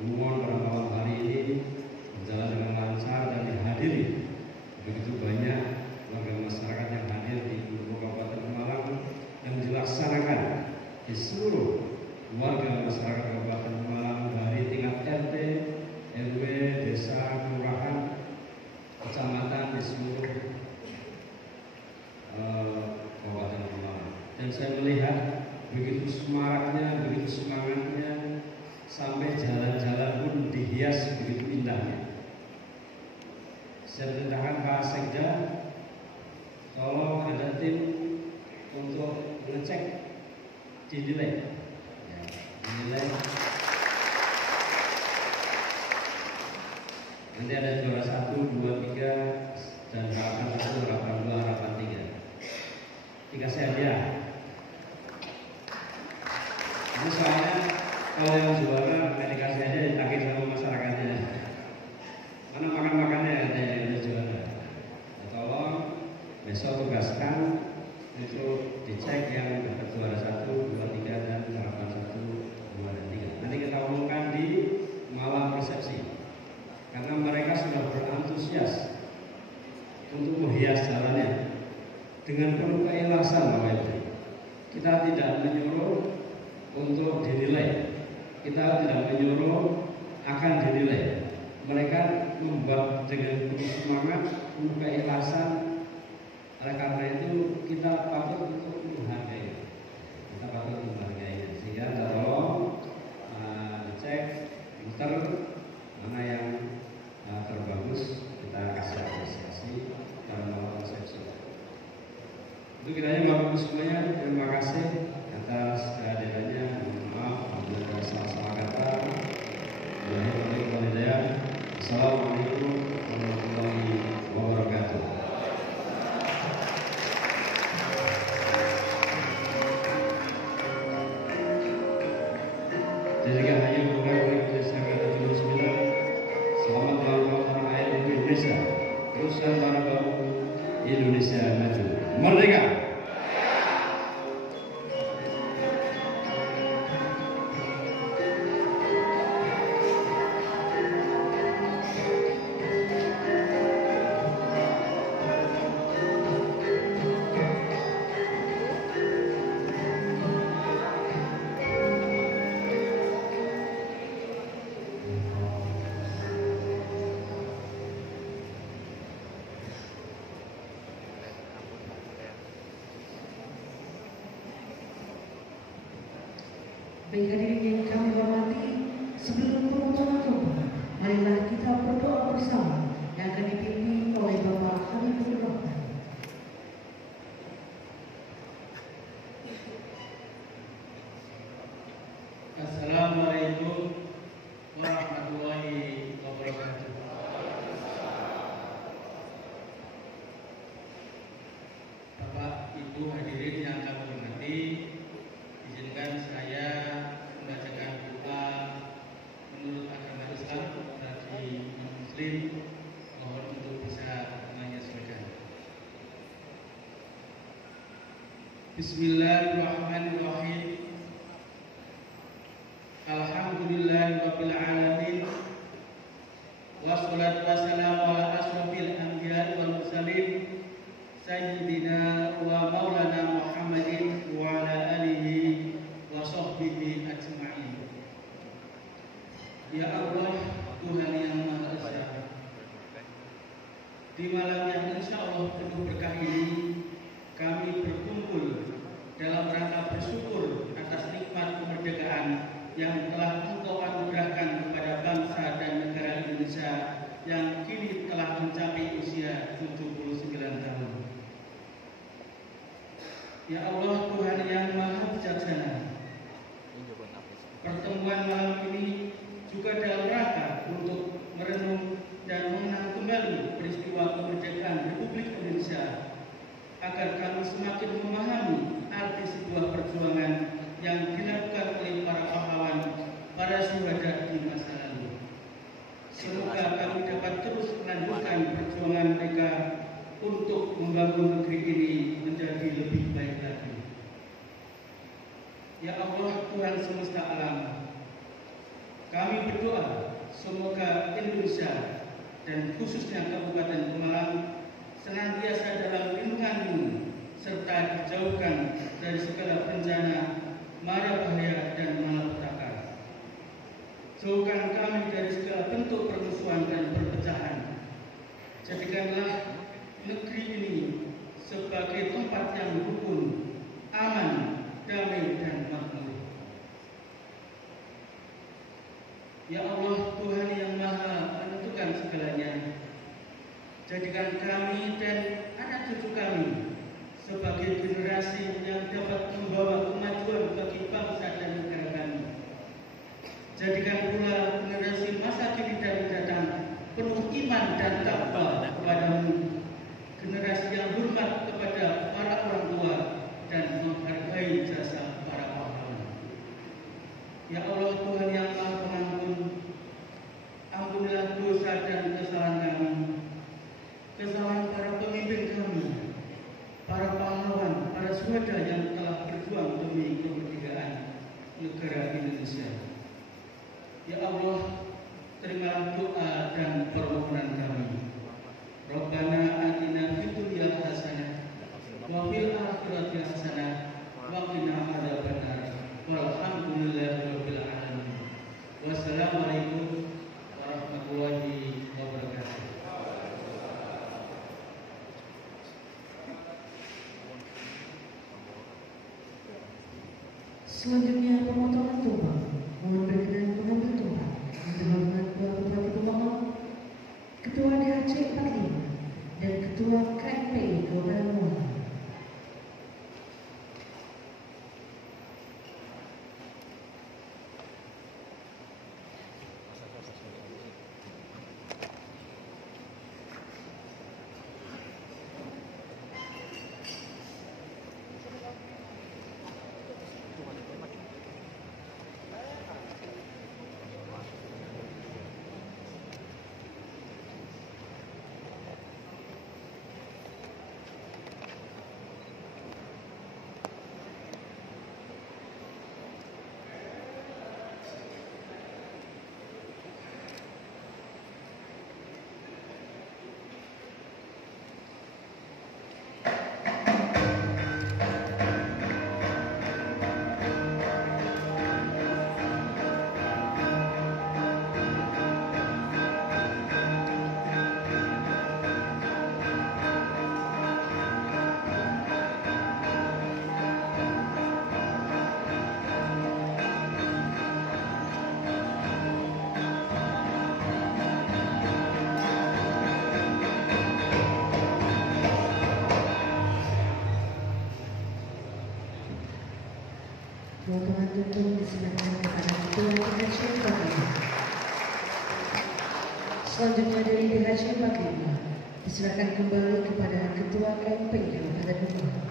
Mohon pada malam hari ini berjalan dengan lancar dan dihadiri begitu banyak warga masyarakat yang hadir di Kabupaten Pemalang, yang dilaksanakan di seluruh warga masyarakat Kabupaten Pemalang dari tingkat RT, RW, desa, kelurahan, kecamatan di seluruh Kabupaten Pemalang. Dan saya melihat begitu semaraknya, begitu semangatnya, sampai jalan-jalan pun dihias begitu indahnya. Saya perintahkan Pak Sekda, tolong ada tim untuk mengecek dinilai, ya, dinilai. Nanti ada juara 1, 2, 3 dan harapan 1, harapan 2, harapan 3. Dikasih hadiah. Ini soalnya kalau yang juara nggak dikasih hadiah ditagih sama masyarakatnya. Mana makan-makannya katanya yang juara. Ya, tolong besok tugaskan untuk dicek yang dapat juara 1, 2, 3 dan harapan 1, 2 dan 3. Nanti kita umumkan di malam resepsi. Karena mereka sudah berantusias untuk menghias jalannya dengan penuh keikhlasan, Bapak Ibu. Kita tidak menyuruh untuk dinilai, kita tidak menyuruh akan dinilai. Mereka membuat dengan penuh semangat, penuh keikhlasan. Oleh karena itu kita patut untuk menghargai. Kita patut menghargainya. Sehingga kita tolong cek muter mana yang terbagus, kita kasih apresiasi pada malam resepsi. Itu kiranya Bapak Ibu semuanya, terima kasih atas kehadirannya. Mohon maaf apabila ada salah-salah kata. Assalamualaikum warahmatullahi wabarakatuh. Jadikan hanya bukan Indonesia kata 79. Selamat ulang tahun tanah air Indonesia. Teruskan para baru Indonesia maju. Merdeka. Baik hadirin yang kami hormati, sebelum pemotongan tumpah, marilah kita berdoa bersama yang akan dipimpin oleh Bapak Habibur Rahman. Assalamualaikum warahmatullahi wabarakatuh. Bapak, Ibu hadirin yang kami hormati, izinkan saya membacakan doa menurut agama Islam bagi Muslim. Mohon untuk bisa menyesuaikan. Bismillahirrahmanirrahim. Alhamdulillahirabbil alamin. Wassalatu wassalamu ala asrofil anbiya'i wal mursalin Sayyidina wa maulana Muhammadin wa ala alihi wa sahbihi ajma'in. Ya Allah, Tuhan yang Maha Esa, di malam yang insya Allah penuh berkah ini, kami berkumpul dalam rangka bersyukur atas nikmat kemerdekaan yang telah Engkau anugerahkan kepada bangsa dan negara Indonesia yang kini telah mencapai usia 79 tahun. Ya Allah, Tuhan yang Maha Bijaksana, pertemuan malam ini juga dalam rangka untuk merenung dan mengenang kembali peristiwa kemerdekaan Republik Indonesia, agar kami semakin memahami arti sebuah perjuangan yang dilakukan oleh para pahlawan, para syuhada di masa lalu. Semoga kami dapat terus melanjutkan perjuangan mereka untuk membangun negeri ini menjadi lebih baik lagi. Ya Allah, Tuhan semesta alam, kami berdoa semoga Indonesia dan khususnya Kabupaten Pemalang senantiasa dalam lindungan-Mu serta dijauhkan dari segala bencana, mara bahaya dan malapetaka. Jauhkan kami dari segala bentuk permusuhan dan perpecahan. Jadikanlah negeri ini sebagai tempat yang rukun, aman, damai dan membawa kemajuan bagi bangsa dan negara kami. Jadikan pula generasi masa kini dan mendatang penuh iman dan takwa kepadamu, generasi yang hormat kepada para orang tua dan menghargai jasa para pahlawan. Ya Allah Tuhan yang Maha Pengampun, ampunilah dosa dan kesalahan kami, kesalahan para pemimpin kami, para pahlawan, para syuhada yang telah berjuang demi kemerdekaan negara Indonesia. Ya Allah, terimalah doa dan permohonan kami. Rabbana atina fid dunya hasanah wa fil akhirati hasanah wa qina adzabannar. Walhamdulillahirabbil alamin. Wassalamualaikum warahmatullahi wabarakatuh. Selanjutnya pemotongan tumpang. Mohon berkenan mengambil tumpang. Yang terhormat Bapak Bupati Pemohon, Ketua DHC 45 dan Ketua KMP Kabupaten Pemohon. Potongan tumpeng diserahkan kepada Ketua DHC 45. Selanjutnya dari DHC 45 diserahkan kembali kepada Ketua KMP Kabupaten Pemohon.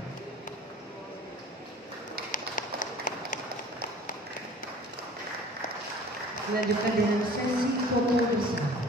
Dilanjutkan dengan sesi foto bersama.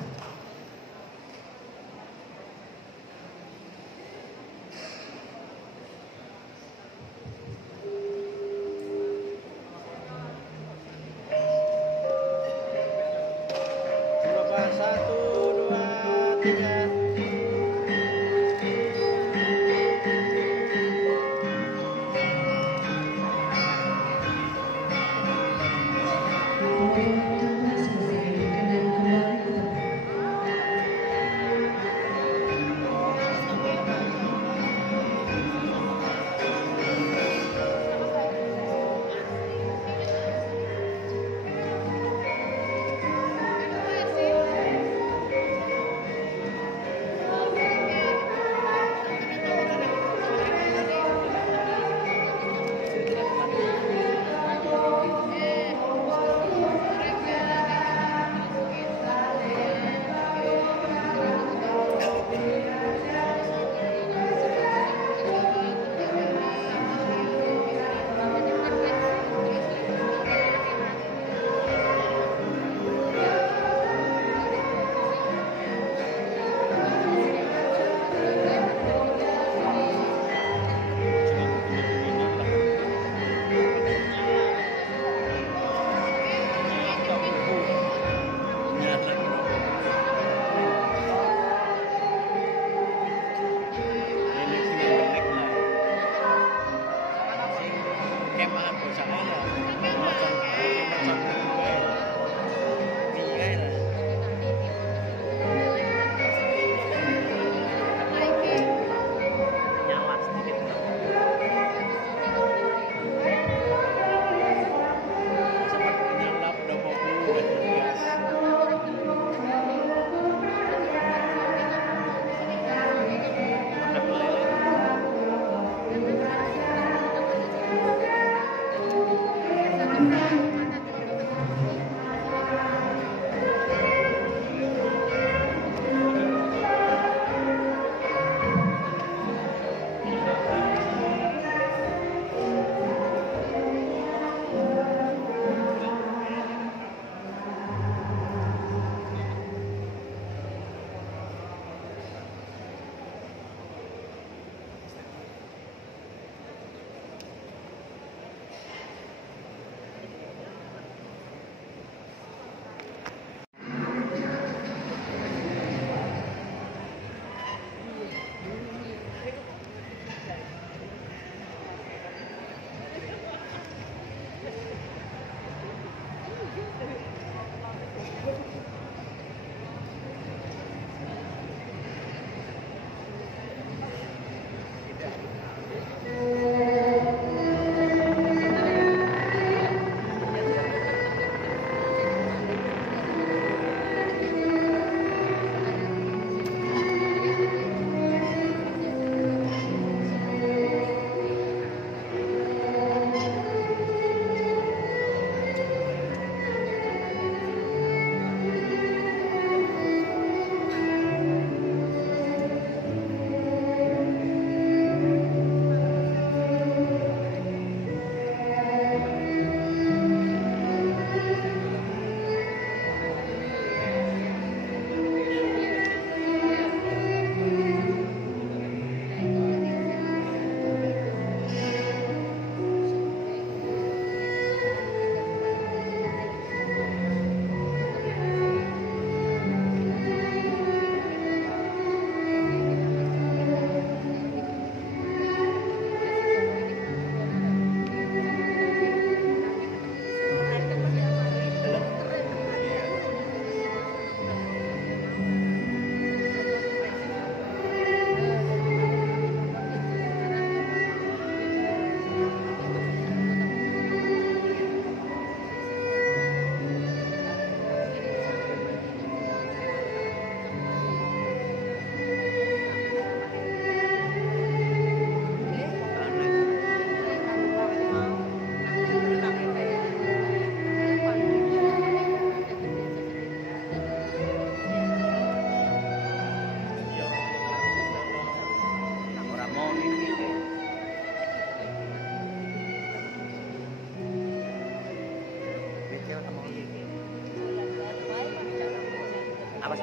Mas.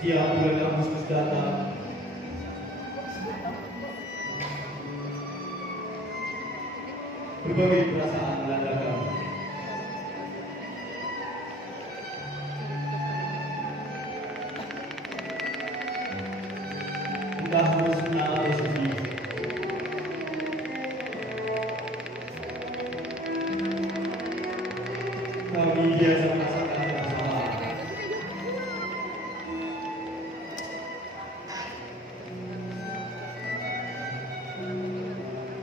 Setiap bulan Agustus datang, berbagai perasaan melanda kami. Entah harus senang atau sedih, kami biasa merasakan perasaan.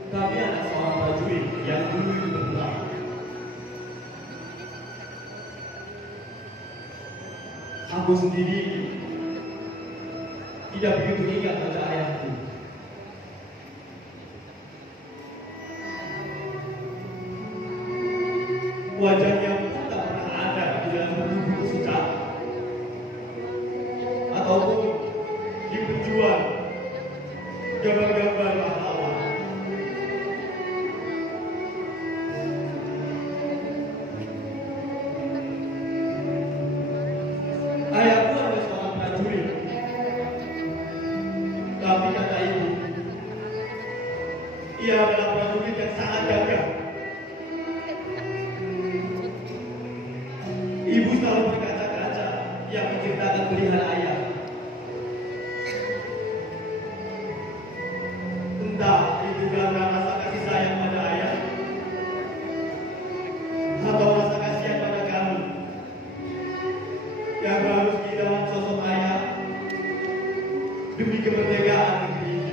Kami anak seorang prajurit yang dulu itu berperang. Aku sendiri tidak begitu ingat pada ayahku. Wajahnya pun tak pernah ada di dalam buku sejarah ataupun di penjual gambar-gambar pahlawan. Ayahku adalah seorang prajurit, tapi kata ibu, ia adalah prajurit yang sangat gagah. Ibu selalu berkata-kata yang menciptakan pilihan ayah. Entah itu karena rasa kasih sayang pada ayah atau rasa kasihan pada kami yang harus kehilangan sosok ayah demi kemerdekaan negeri ini.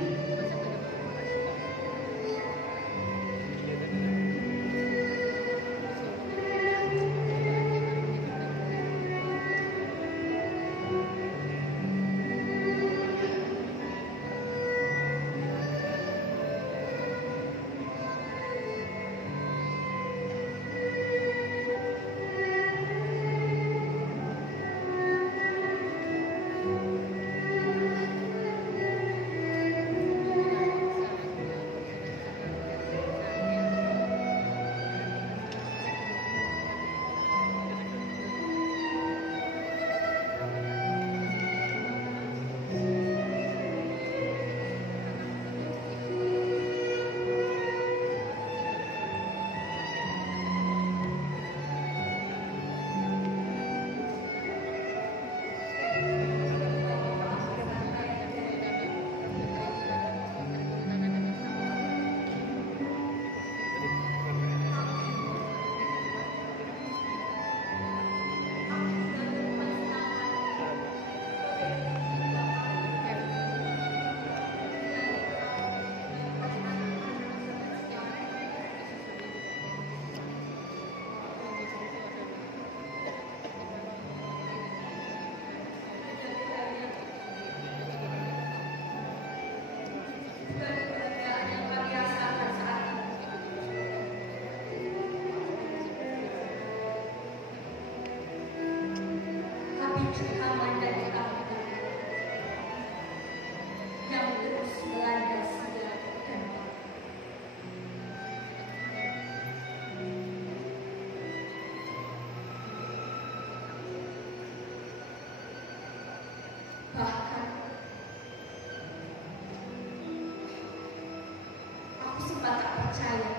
percaya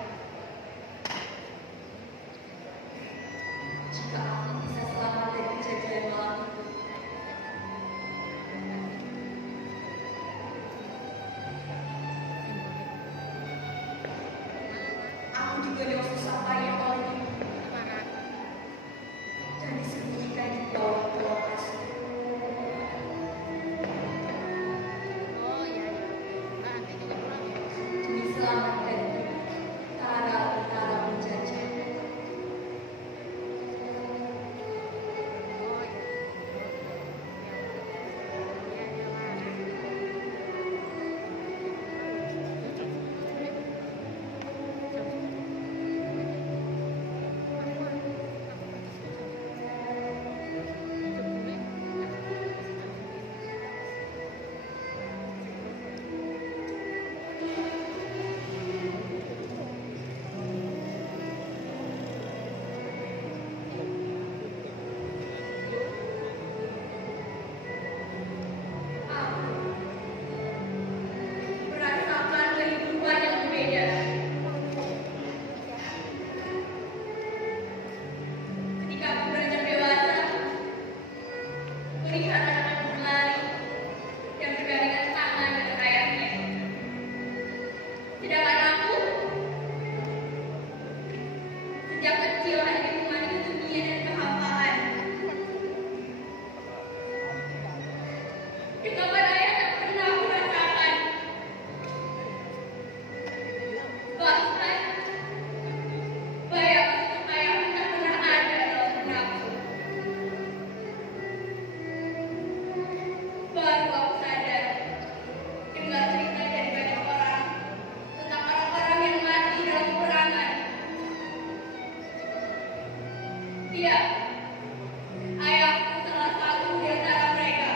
jika aku bisa selamat dari kejadian malam itu. Aku juga yang susah payah oleh ibu dan disembunyikan di bawah kasur. Demi selamat dari tara-tara penjajah. Ayahku salah satu di antara mereka.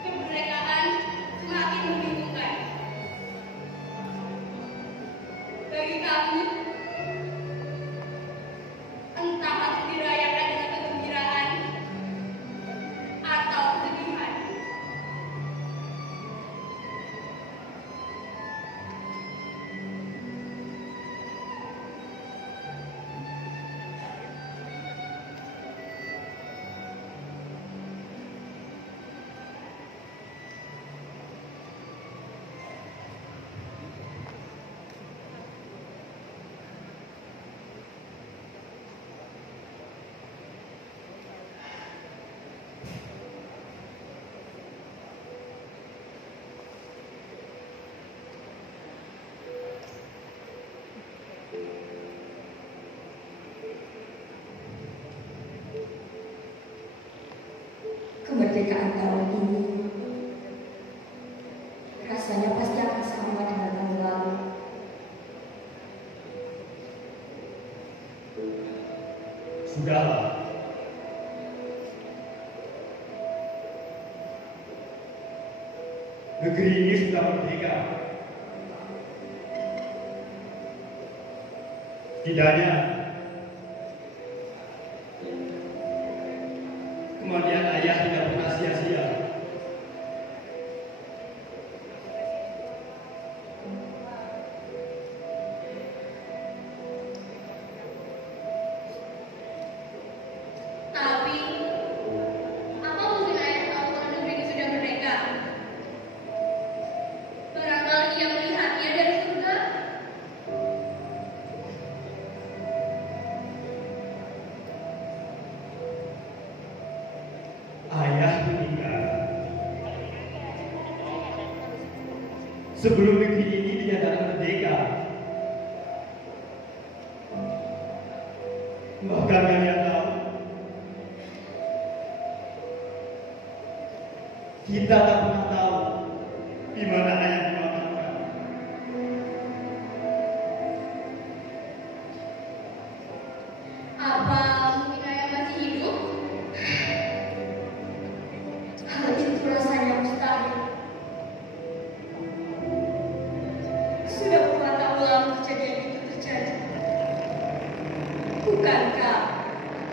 Kemerdekaan semakin membingungkan. Bagi kami, entah harus dirayakan dengan kegembiraan atau kesedihan. Kemerdekaan tahun ini rasanya pasti akan sama dengan tahun lalu. Sudahlah. Negeri ini sudah merdeka. Setidaknya kematian ayah tidak pernah sia-sia. Tapi, apa mungkin ayah tahu kalau negeri ini sudah merdeka? Barangkali ia melihatnya dari surga. Ayah meninggal sebelum negeri ini dinyatakan merdeka. Bahkan kalian tahu, kita tak pernah tahu di mana ayah dimakamkan. Apa mungkin ayah masih hidup? Hal itu rasanya mustahil. Sudah puluhan tahun lalu kejadian itu terjadi. Bukankah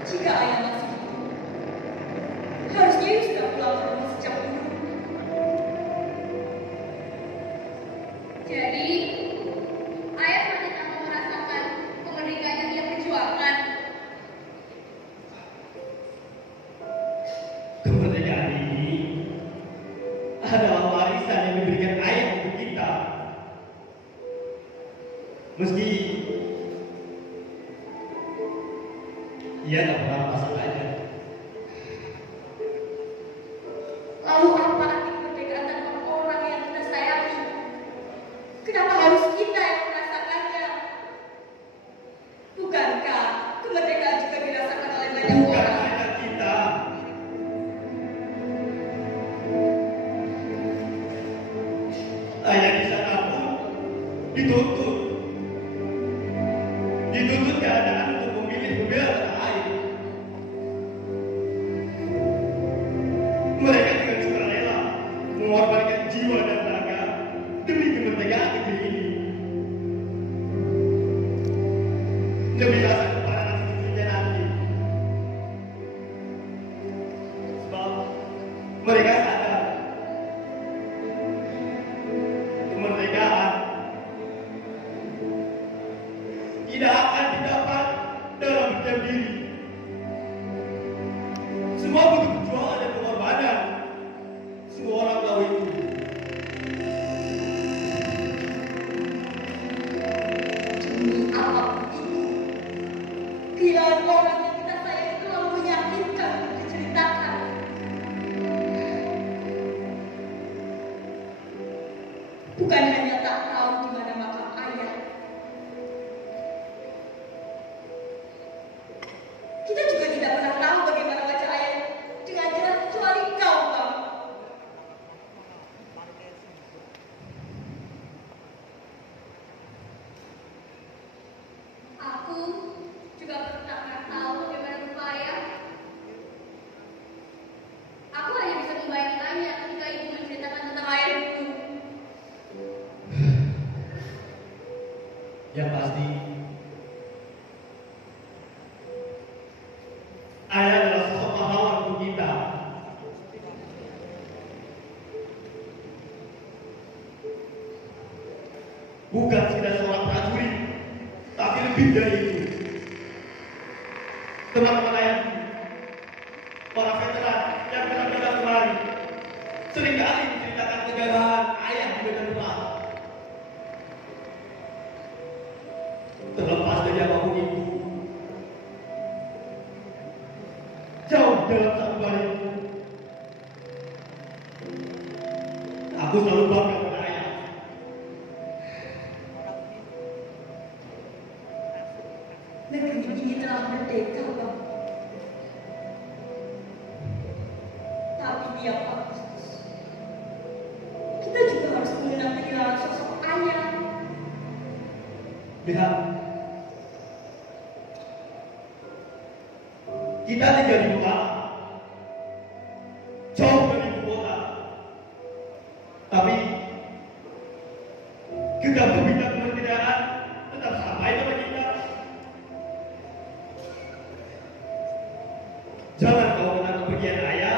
jika ayah masih hidup, harusnya ia sudah pulang ke rumah sejak dulu? Jadi, ayah masih tak mau merasakan kemerdekaan yang ia perjuangkan. Kemerdekaan ini adalah warisan yang diberikan ayah untuk kita. Meski ia tak pernah merasakannya. Lalu apa arti kemerdekaan tanpa orang yang kita sayangi? Kenapa harus kita yang merasakannya? Bukankah kemerdekaan juga dirasakan oleh banyak Bukan orang? hanya kita. Ayah di sana pun dituntut. Dituntut keadaan untuk memilih membela tanah air. Mereka dengan sukarela mengorbankan jiwa dan raga demi kemerdekaan negeri ini. Demi rasa kepada anak cucunya nanti. Sebab mereka sadar kemerdekaan tidak akan didapat dalam berdiam diri. Semua butuh perjuangan dan pengorbanan. Semua orang tahu itu. Demi apapun itu, kehilangan orang yang kita sayangi terlalu menyakitkan untuk diceritakan. Bukan hanya tak tahu di mana makam ayah, kita juga tidak pernah tahu bagaimana wajah ayah dengan jelas kecuali kau, Bang. Aku juga pernah tahu bagaimana berupaya. Aku hanya bisa membayangkannya ketika ibu menceritakan tentang ayahku. Yang pasti, ayah adalah sosok pahlawan untuk kita. Bukan sekedar seorang prajurit, tapi lebih dari itu. Teman-teman ayah, para veteran yang pernah datang kemari, seringkali menceritakan kegagalan ayah di medan perang. Terlepas dari apapun itu, jauh dalam sanubari itu, aku selalu bangga pada ayah. Negeri ini telah merdeka, Bang. Tapi dia Pak, kita juga harus mengenang kehilangan sosok ayah. Lihat, kita tinggal di kota, jauh dari ibu kota. Tapi gegap gempita kemerdekaan tetap sampai pada kita. Jangan kau mengenang kepergian ayah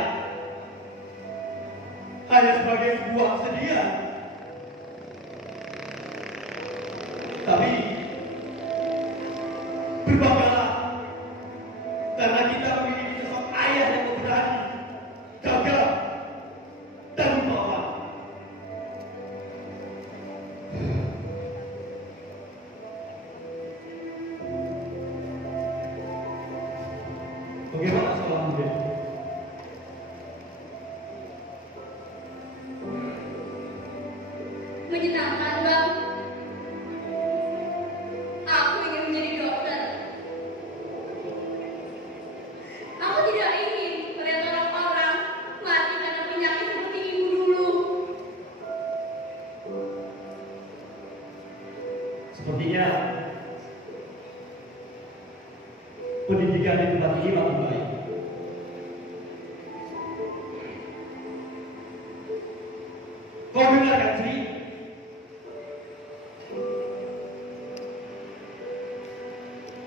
hanya sebagai sebuah kesedihan. Tapi berbanggalah karena kita memiliki sosok ayah yang berani, gagah, dan rupawan. Bagaimana sekolah muda? Menyenangkan, Bang. Aku ingin menjadi dokter. Aku tidak ingin melihat orang-orang mati karena penyakit seperti ibu dulu. Sepertinya pendidikan di tempat ini makin baik. Kau dengar kan, Sri?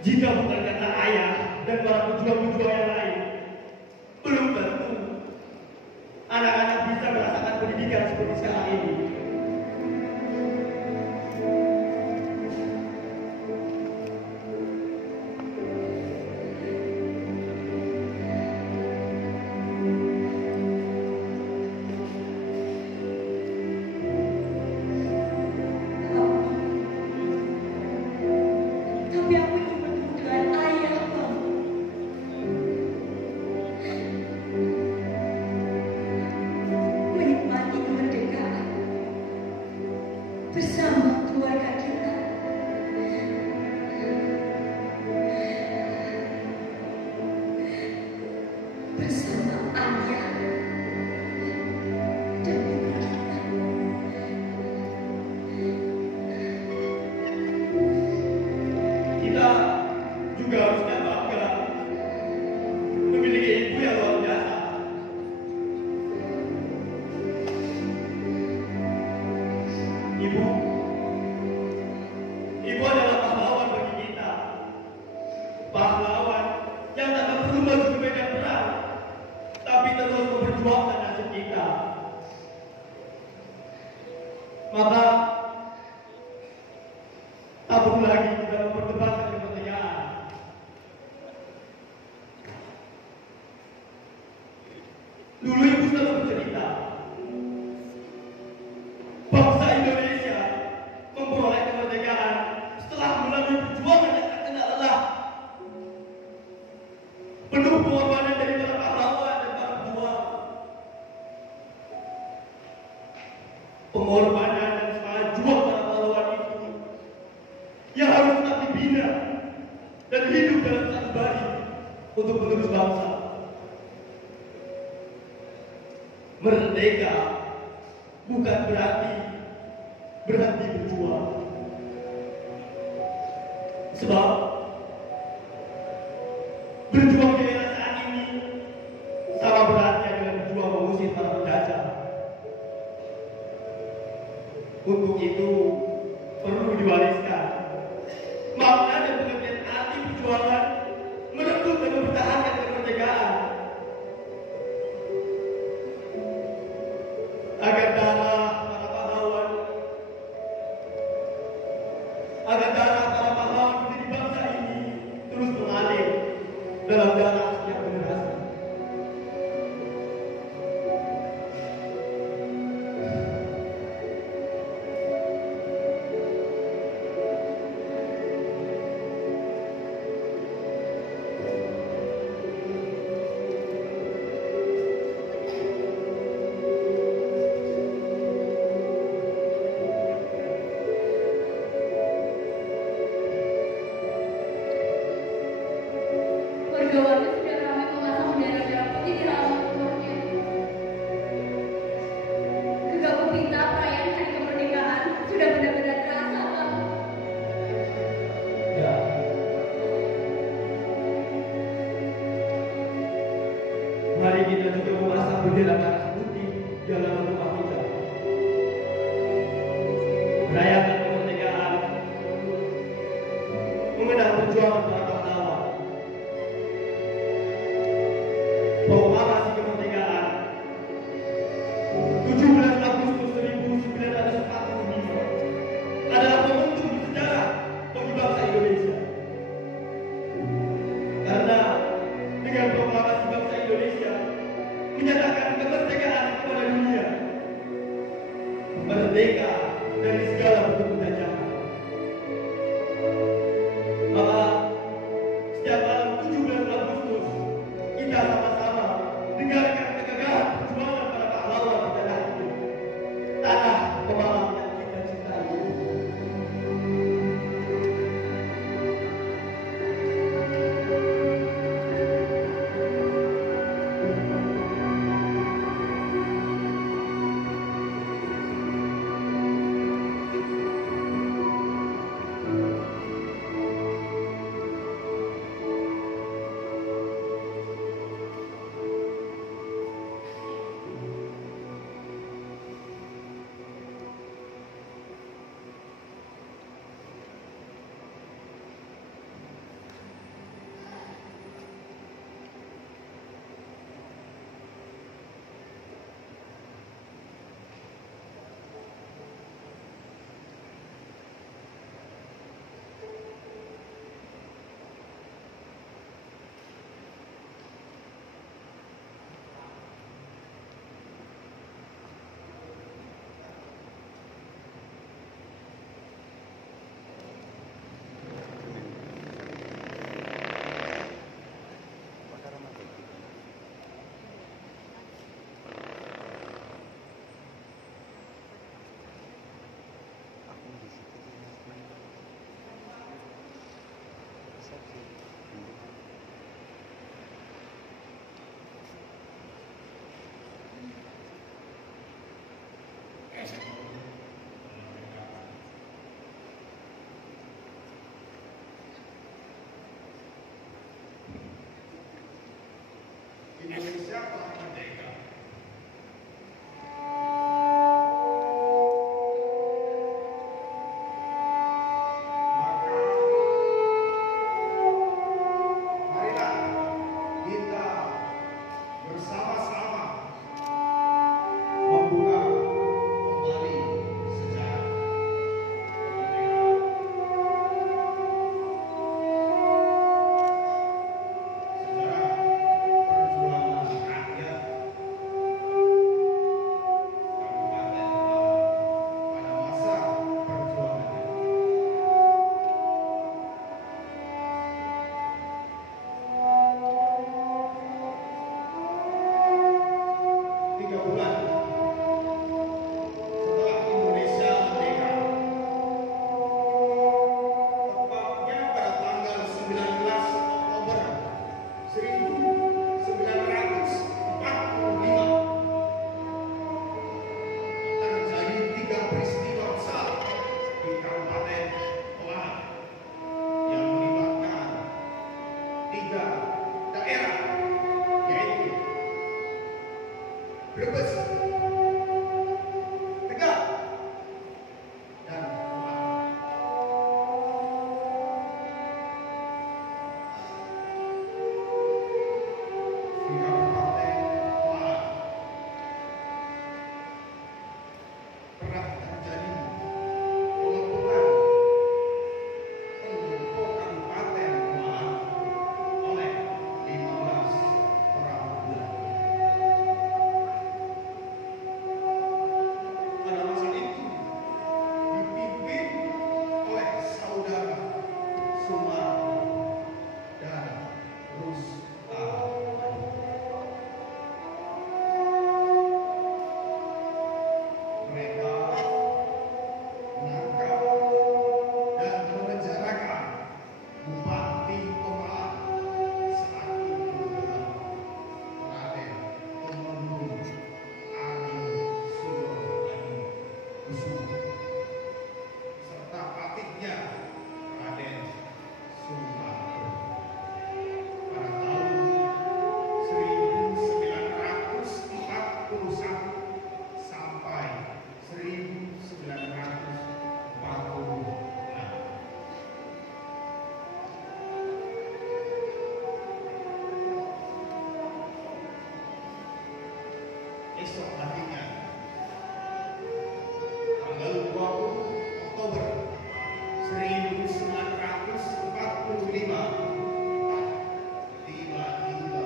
Jika bukan karena ayah dan para pejuang-pejuang yang lain, belum tentu anak-anak bisa merasakan pendidikan seperti sekarang ini. Tapi aku ingin bertemu dengan ayah, Bang. Menikmati kemerdekaan bersama keluarga kita. Bersama ayah dan ibu kita. Kita juga harusnya bangga memiliki ibu yang luar biasa. Ibu adalah pahlawan bagi kita. Pahlawan yang tak perlu maju ke medan perang, tapi terus memperjuangkan nasib kita. Maka tak perlu lagi kita memperdebatkan kepentingan. Dulu ibu selalu bercerita, bangsa Indonesia memperoleh kemerdekaan setelah melalui perjuangan yang tak kenal lelah. Penuh pengorbanan dari para pahlawan dan para pejuang. Pengorbanan dan semangat juang para pahlawan itu yang harus tetap dibina dan hidup dalam sanubari untuk penerus bangsa. Merdeka bukan berarti berhenti berjuang. Sebab Untuk itu perlu diwariskan makna dan pengertian arti perjuangan merebut dan mempertahankan kemerdekaan agar darah para pahlawan menjadi bangsa ini terus mengalir dalam darah setiap generasi. Warga-warga sudah ramai memasang bendera merah putih di halaman rumahnya. Gegap gempita perayaan hari kemerdekaan sudah benar-benar terasa, Pak. Ya. Mari kita juga memasang bendera merah putih di halaman rumah kita. Merayakan kemerdekaan, mengenang perjuangan para pahlawan. Proklamasi kemerdekaan 17 Agustus 1945 adalah momentum bersejarah bagi bangsa Indonesia. Karena dengan proklamasi bangsa Indonesia menyatakan kemerdekaan kepada dunia, merdeka dari segala bentuk penjajahan. Maka setiap malam 17 Agustus kita sama-sama dengarkan kegagalan perjuangan para pahlawan di tanah itu, tanah Kemalang yang kita cintai. Indonesia telah merdeka. Maka marilah kita bersama-sama membuka kembali sejarah kemerdekaan. Sejarah perjuangan rakyat Kabupaten Malang pada masa perjuangannya. Tiga bulan setelah Indonesia merdeka, tepatnya pada tanggal 19 Oktober 1945, terjadi tiga peristiwa besar di Kabupaten Malang yang melibatkan tiga daerah, yaitu Brebes, Tegal, esok harinya. Tanggal 20 Oktober 1945 tiba-tiba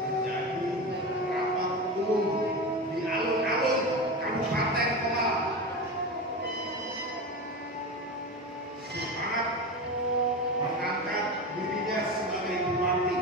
terjadi rapat umum di alun-alun Kabupaten Pemalang. Semangat mengangkat dirinya sebagai bupati.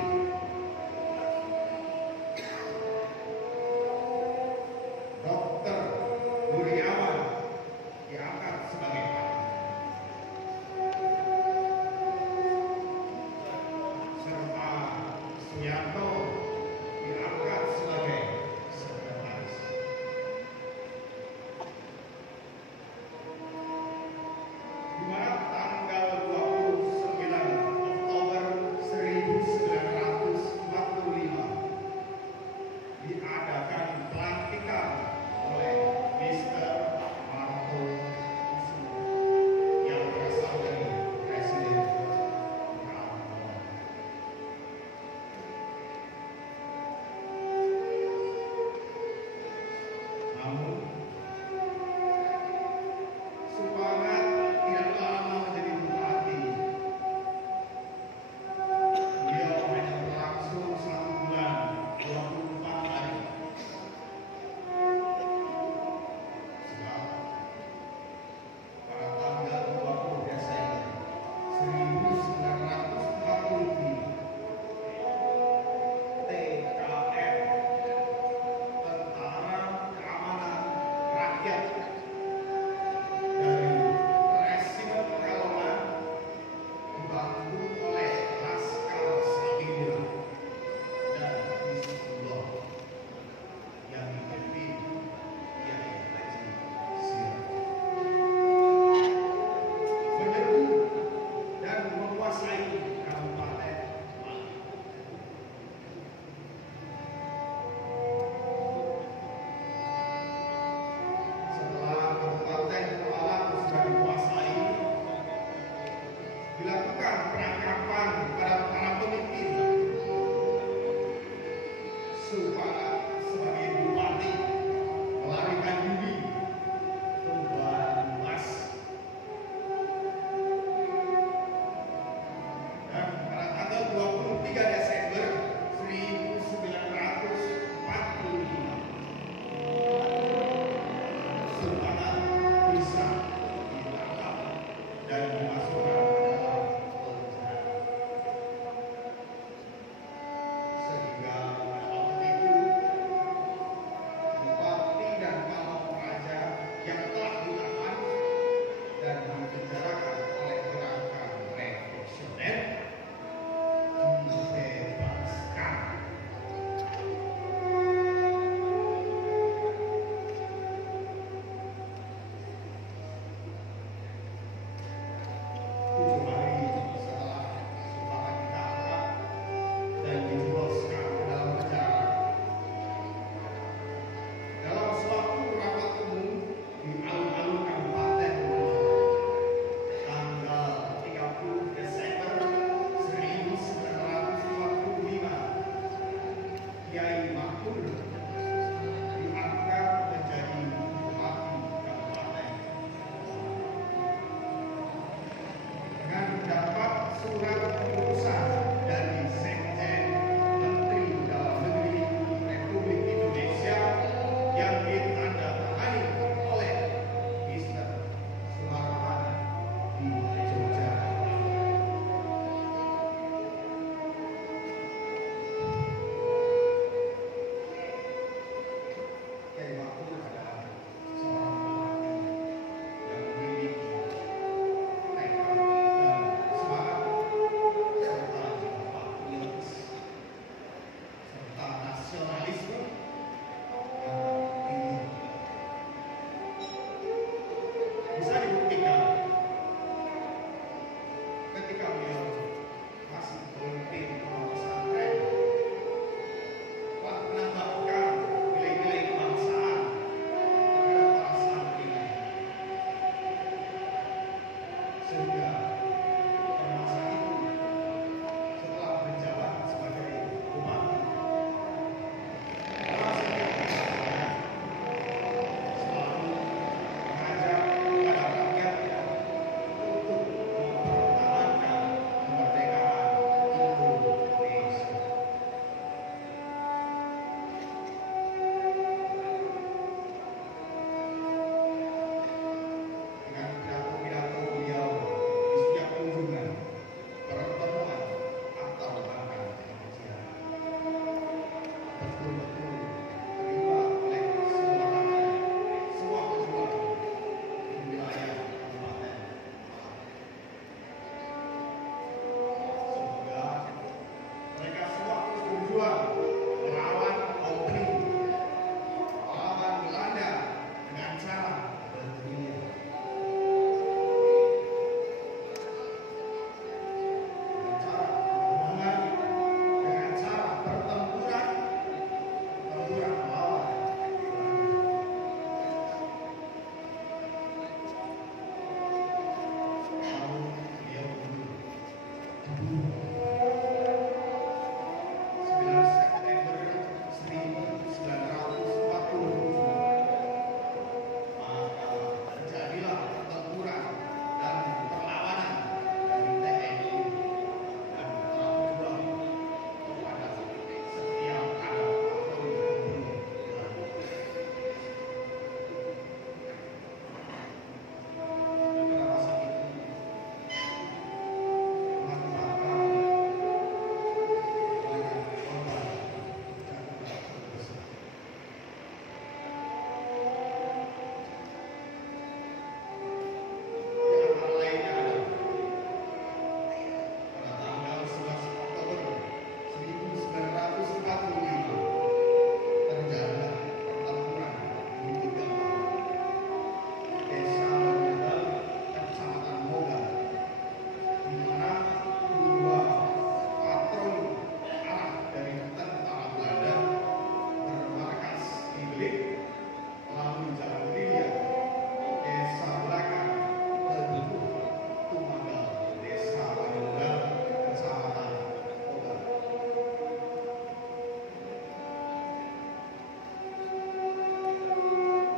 berjuang melawan opening, melawan Belanda dengan cara bergerilya. Dengan cara perjuangan, dengan cara pertempuran melawan lalu beliau mundur. 9 September 1947 maka terjadilah pertempuran dan perlawanan dari TNI dan para pejuang kepada setiap ada patroli Belanda. Pada masa itu mengakibatkan banyak korban dan terbesar. Di antara lainnya adalah pada tanggal 11 Oktober 1945 terjadilah pertempuran di Tiga Desa Mogal, Kecamatan Mogal, di mana dua patroli arah dari tentara Belanda bermarkas di Belik melalui jalan Gerilya Desa Belakang menuju Tumagal, Desa Mogal, Kecamatan Mogal.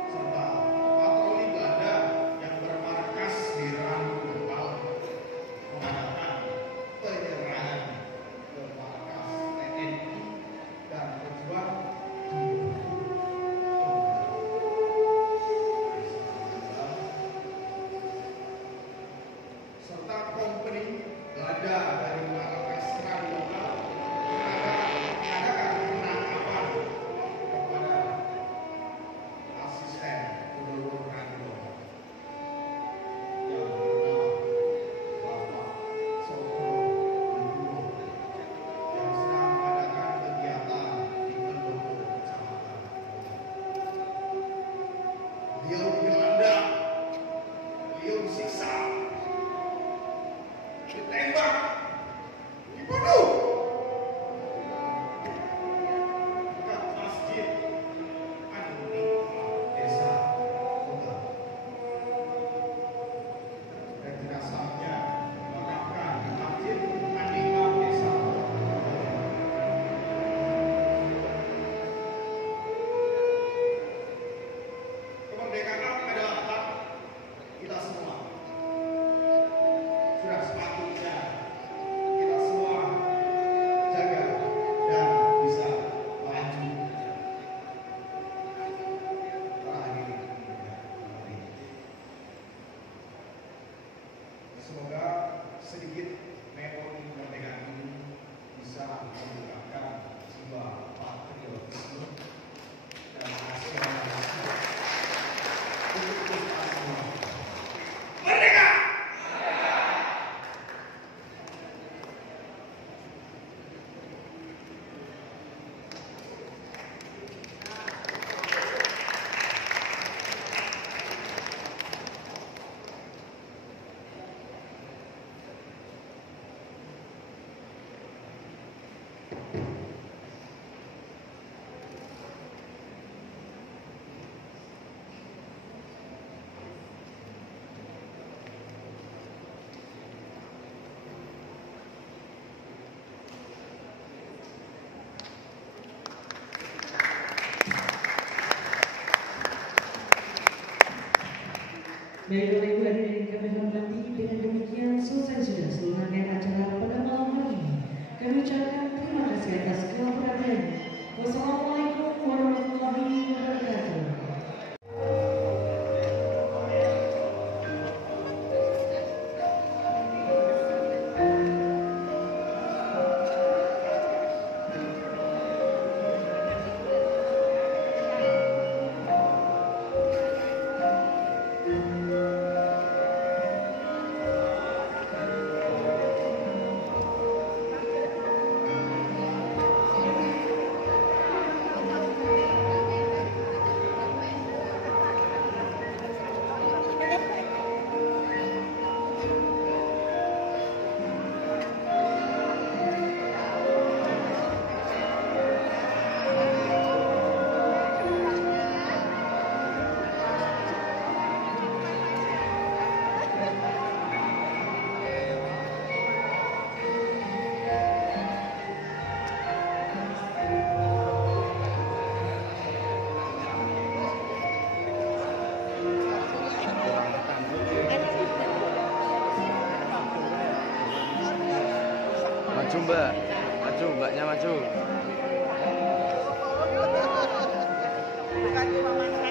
Serta patroli Belanda yang bermarkas di Randu Gempal mengadakan penyerangan ke markas TNI dan pejuang di serta kompeni Belanda dari markas Randu Gempal mengadakan penangkapan kepada asisten gubernur Randu yang bernama Bapak Sokro Ndulo yang sedang mengadakan kegiatan di pendopo kecamatan. Beliau digelandang, beliau disiksa, ditembak, dibunuh dekat masjid An-Nikmah Desa Mogal. Dan jenazahnya dimakamkan di masjid An-Nikmah Desa Mogal. Kemerdekaan adalah hak kita semua. Sudah sepatutnya kita semua jaga dan bisa maju. Terakhir, semoga sedikit memori kemerdekaan ini bisa membukakan jiwa patriotisme dan nasionalisme untuk kita semua. Merdeka! Baiklah Ibu hadirin kami hormati, dengan demikian selesai sudah seluruh rangkaian acara pada malam hari ini. Kami ucapkan terima kasih atas keperhatian. Wassalamualaikum warahmatullahi wabarakatuh. Maju mbak, maju mbaknya maju. Bukan cuma masalah